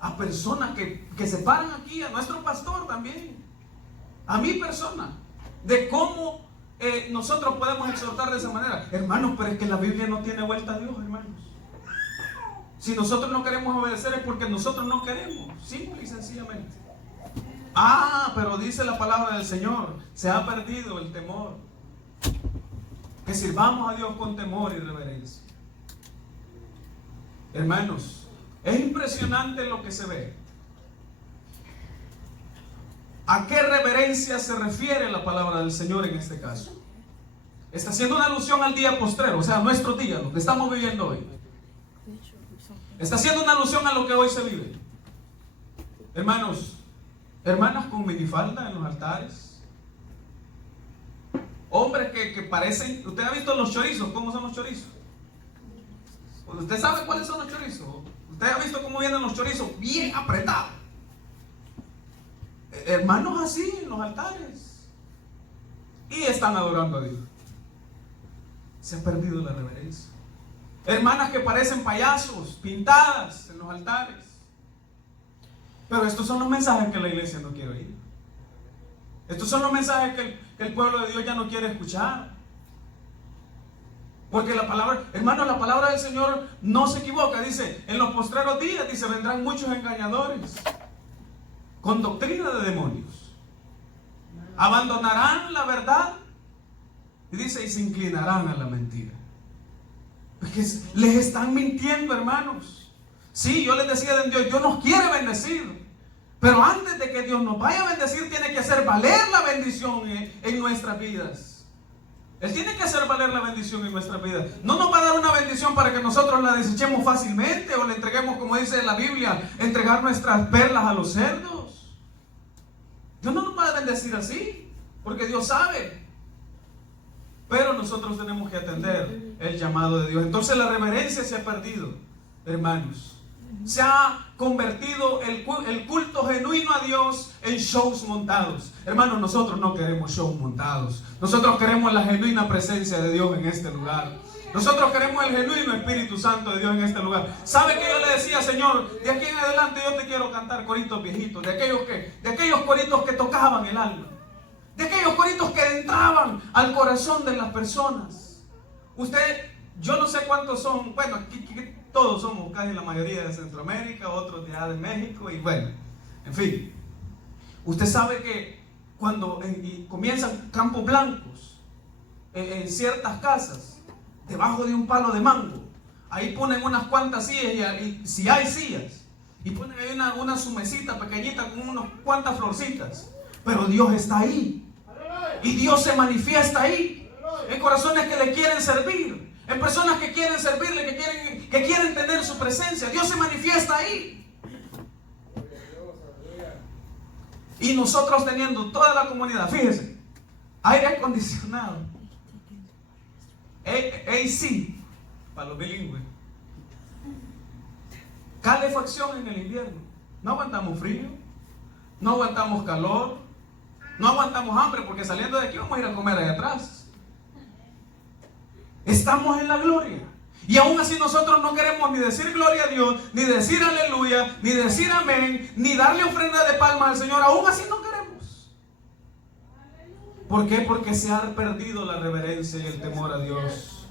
a personas que se paran aquí, a nuestro pastor también, a mi persona, de cómo nosotros podemos exhortar de esa manera. Hermanos, pero es que la Biblia no tiene vuelta a Dios, hermanos. Si nosotros no queremos obedecer es porque nosotros no queremos, simple y sencillamente. Pero dice la palabra del Señor, se ha perdido el temor. Que sirvamos a Dios con temor y reverencia. Hermanos, es impresionante lo que se ve. ¿A qué reverencia se refiere la palabra del Señor en este caso? Está haciendo una alusión al día postrero, o sea, a nuestro día, lo que estamos viviendo hoy. Está haciendo una alusión a lo que hoy se vive. Hermanos, hermanas con minifalda en los altares. Hombres que parecen... ¿Usted ha visto los chorizos? ¿Cómo son los chorizos? ¿Usted sabe cuáles son los chorizos? ¿Usted ha visto cómo vienen los chorizos? Bien apretados. Hermanos así en los altares. Y están adorando a Dios. Se ha perdido la reverencia. Hermanas que parecen payasos, pintadas en los altares. Pero estos son los mensajes que la iglesia no quiere oír. Estos son los mensajes que el pueblo de Dios ya no quiere escuchar. Porque la palabra, hermano, la palabra del Señor no se equivoca. Dice, en los postreros días, dice, vendrán muchos engañadores con doctrina de demonios. Abandonarán la verdad. Y dice, y se inclinarán a la mentira. Porque les están mintiendo, hermanos. Sí, yo les decía de Dios, Dios nos quiere bendecir. Pero antes de que Dios nos vaya a bendecir, tiene que hacer valer la bendición en nuestras vidas. Él tiene que hacer valer la bendición en nuestras vidas. No nos va a dar una bendición para que nosotros la desechemos fácilmente o le entreguemos, como dice la Biblia, entregar nuestras perlas a los cerdos. Dios no nos va a bendecir así, porque Dios sabe. Pero nosotros tenemos que atender el llamado de Dios. Entonces la reverencia se ha perdido, hermanos. Se ha convertido el culto genuino a Dios en shows montados. Hermanos, nosotros no queremos shows montados. Nosotros queremos la genuina presencia de Dios en este lugar. Nosotros queremos el genuino Espíritu Santo de Dios en este lugar. ¿Sabe que yo le decía, Señor, de aquí en adelante yo te quiero cantar coritos viejitos, de aquellos coritos que tocaban el alma, de aquellos coritos que entraban al corazón de las personas? Usted, yo no sé cuántos son, bueno, aquí todos somos casi la mayoría de Centroamérica, otros de allá de México, y bueno, en fin. Usted sabe que cuando comienzan campos blancos en ciertas casas, debajo de un palo de mango, ahí ponen unas cuantas sillas, y si hay sillas, y ponen ahí una su mesita pequeñita con unas cuantas florcitas, pero Dios está ahí, y Dios se manifiesta ahí, en corazones que le quieren servir, en personas que quieren servirle, que quieren tener su presencia. Dios se manifiesta ahí. Y nosotros teniendo toda la comunidad, fíjese, aire acondicionado, AC, para los bilingües, calefacción en el invierno. No aguantamos frío, no aguantamos calor, no aguantamos hambre, porque saliendo de aquí vamos a ir a comer allá atrás. Estamos en la gloria. Y aún así nosotros no queremos ni decir gloria a Dios, ni decir aleluya, ni decir amén, ni darle ofrenda de palmas al Señor. Aún así no queremos. ¿Por qué? Porque se ha perdido la reverencia y el temor a Dios.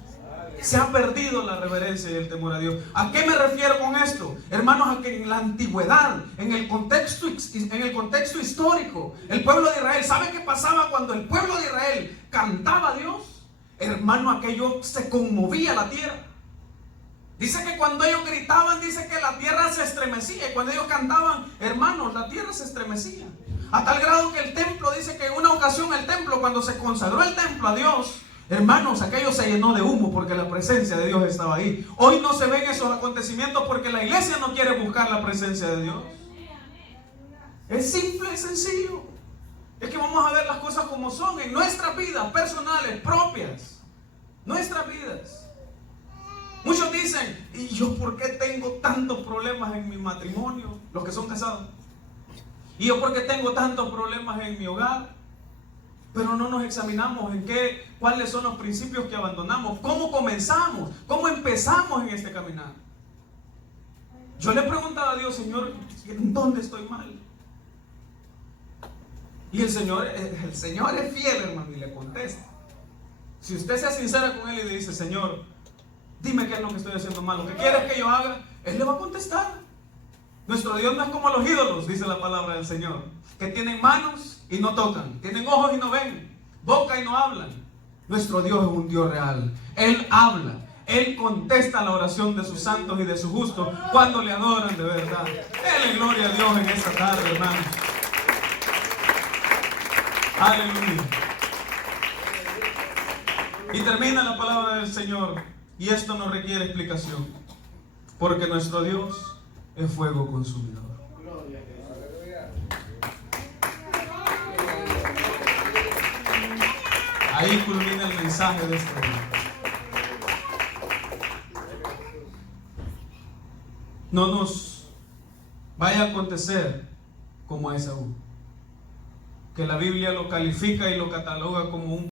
Se ha perdido la reverencia y el temor a Dios. ¿A qué me refiero con esto? Hermanos, a que en la antigüedad, en el contexto histórico, el pueblo de Israel, ¿sabe qué pasaba cuando el pueblo de Israel cantaba a Dios? Hermano, aquello se conmovía la tierra. Dice que cuando ellos gritaban, dice que la tierra se estremecía. Y cuando ellos cantaban, hermanos, la tierra se estremecía. A tal grado que el templo, dice que en una ocasión el templo, cuando se consagró el templo a Dios, hermanos, aquello se llenó de humo porque la presencia de Dios estaba ahí. Hoy no se ven esos acontecimientos porque la iglesia no quiere buscar la presencia de Dios. Es simple y sencillo. Es que vamos a ver las cosas como son en nuestras vidas personales, propias. Nuestras vidas. Muchos dicen, ¿y yo por qué tengo tantos problemas en mi matrimonio? Los que son casados. ¿Y yo por qué tengo tantos problemas en mi hogar? Pero no nos examinamos en cuáles son los principios que abandonamos. ¿Cómo comenzamos? ¿Cómo empezamos en este caminar? Yo le he preguntado a Dios, Señor, ¿en dónde estoy mal? Y el Señor es fiel, hermano, y le contesta. Si usted sea sincera con Él y le dice, Señor, dime qué es lo que estoy haciendo mal, lo que quieres que yo haga, Él le va a contestar. Nuestro Dios no es como los ídolos, dice la palabra del Señor, que tienen manos y no tocan, tienen ojos y no ven, boca y no hablan. Nuestro Dios es un Dios real. Él habla, Él contesta la oración de sus santos y de sus justos cuando le adoran de verdad. Dele gloria a Dios en esta tarde, hermanos. Aleluya. Y termina la palabra del Señor, y esto no requiere explicación, porque nuestro Dios es fuego consumidor. Ahí culmina el mensaje de este día. No nos vaya a acontecer como a Esaú, que la Biblia lo califica y lo cataloga como un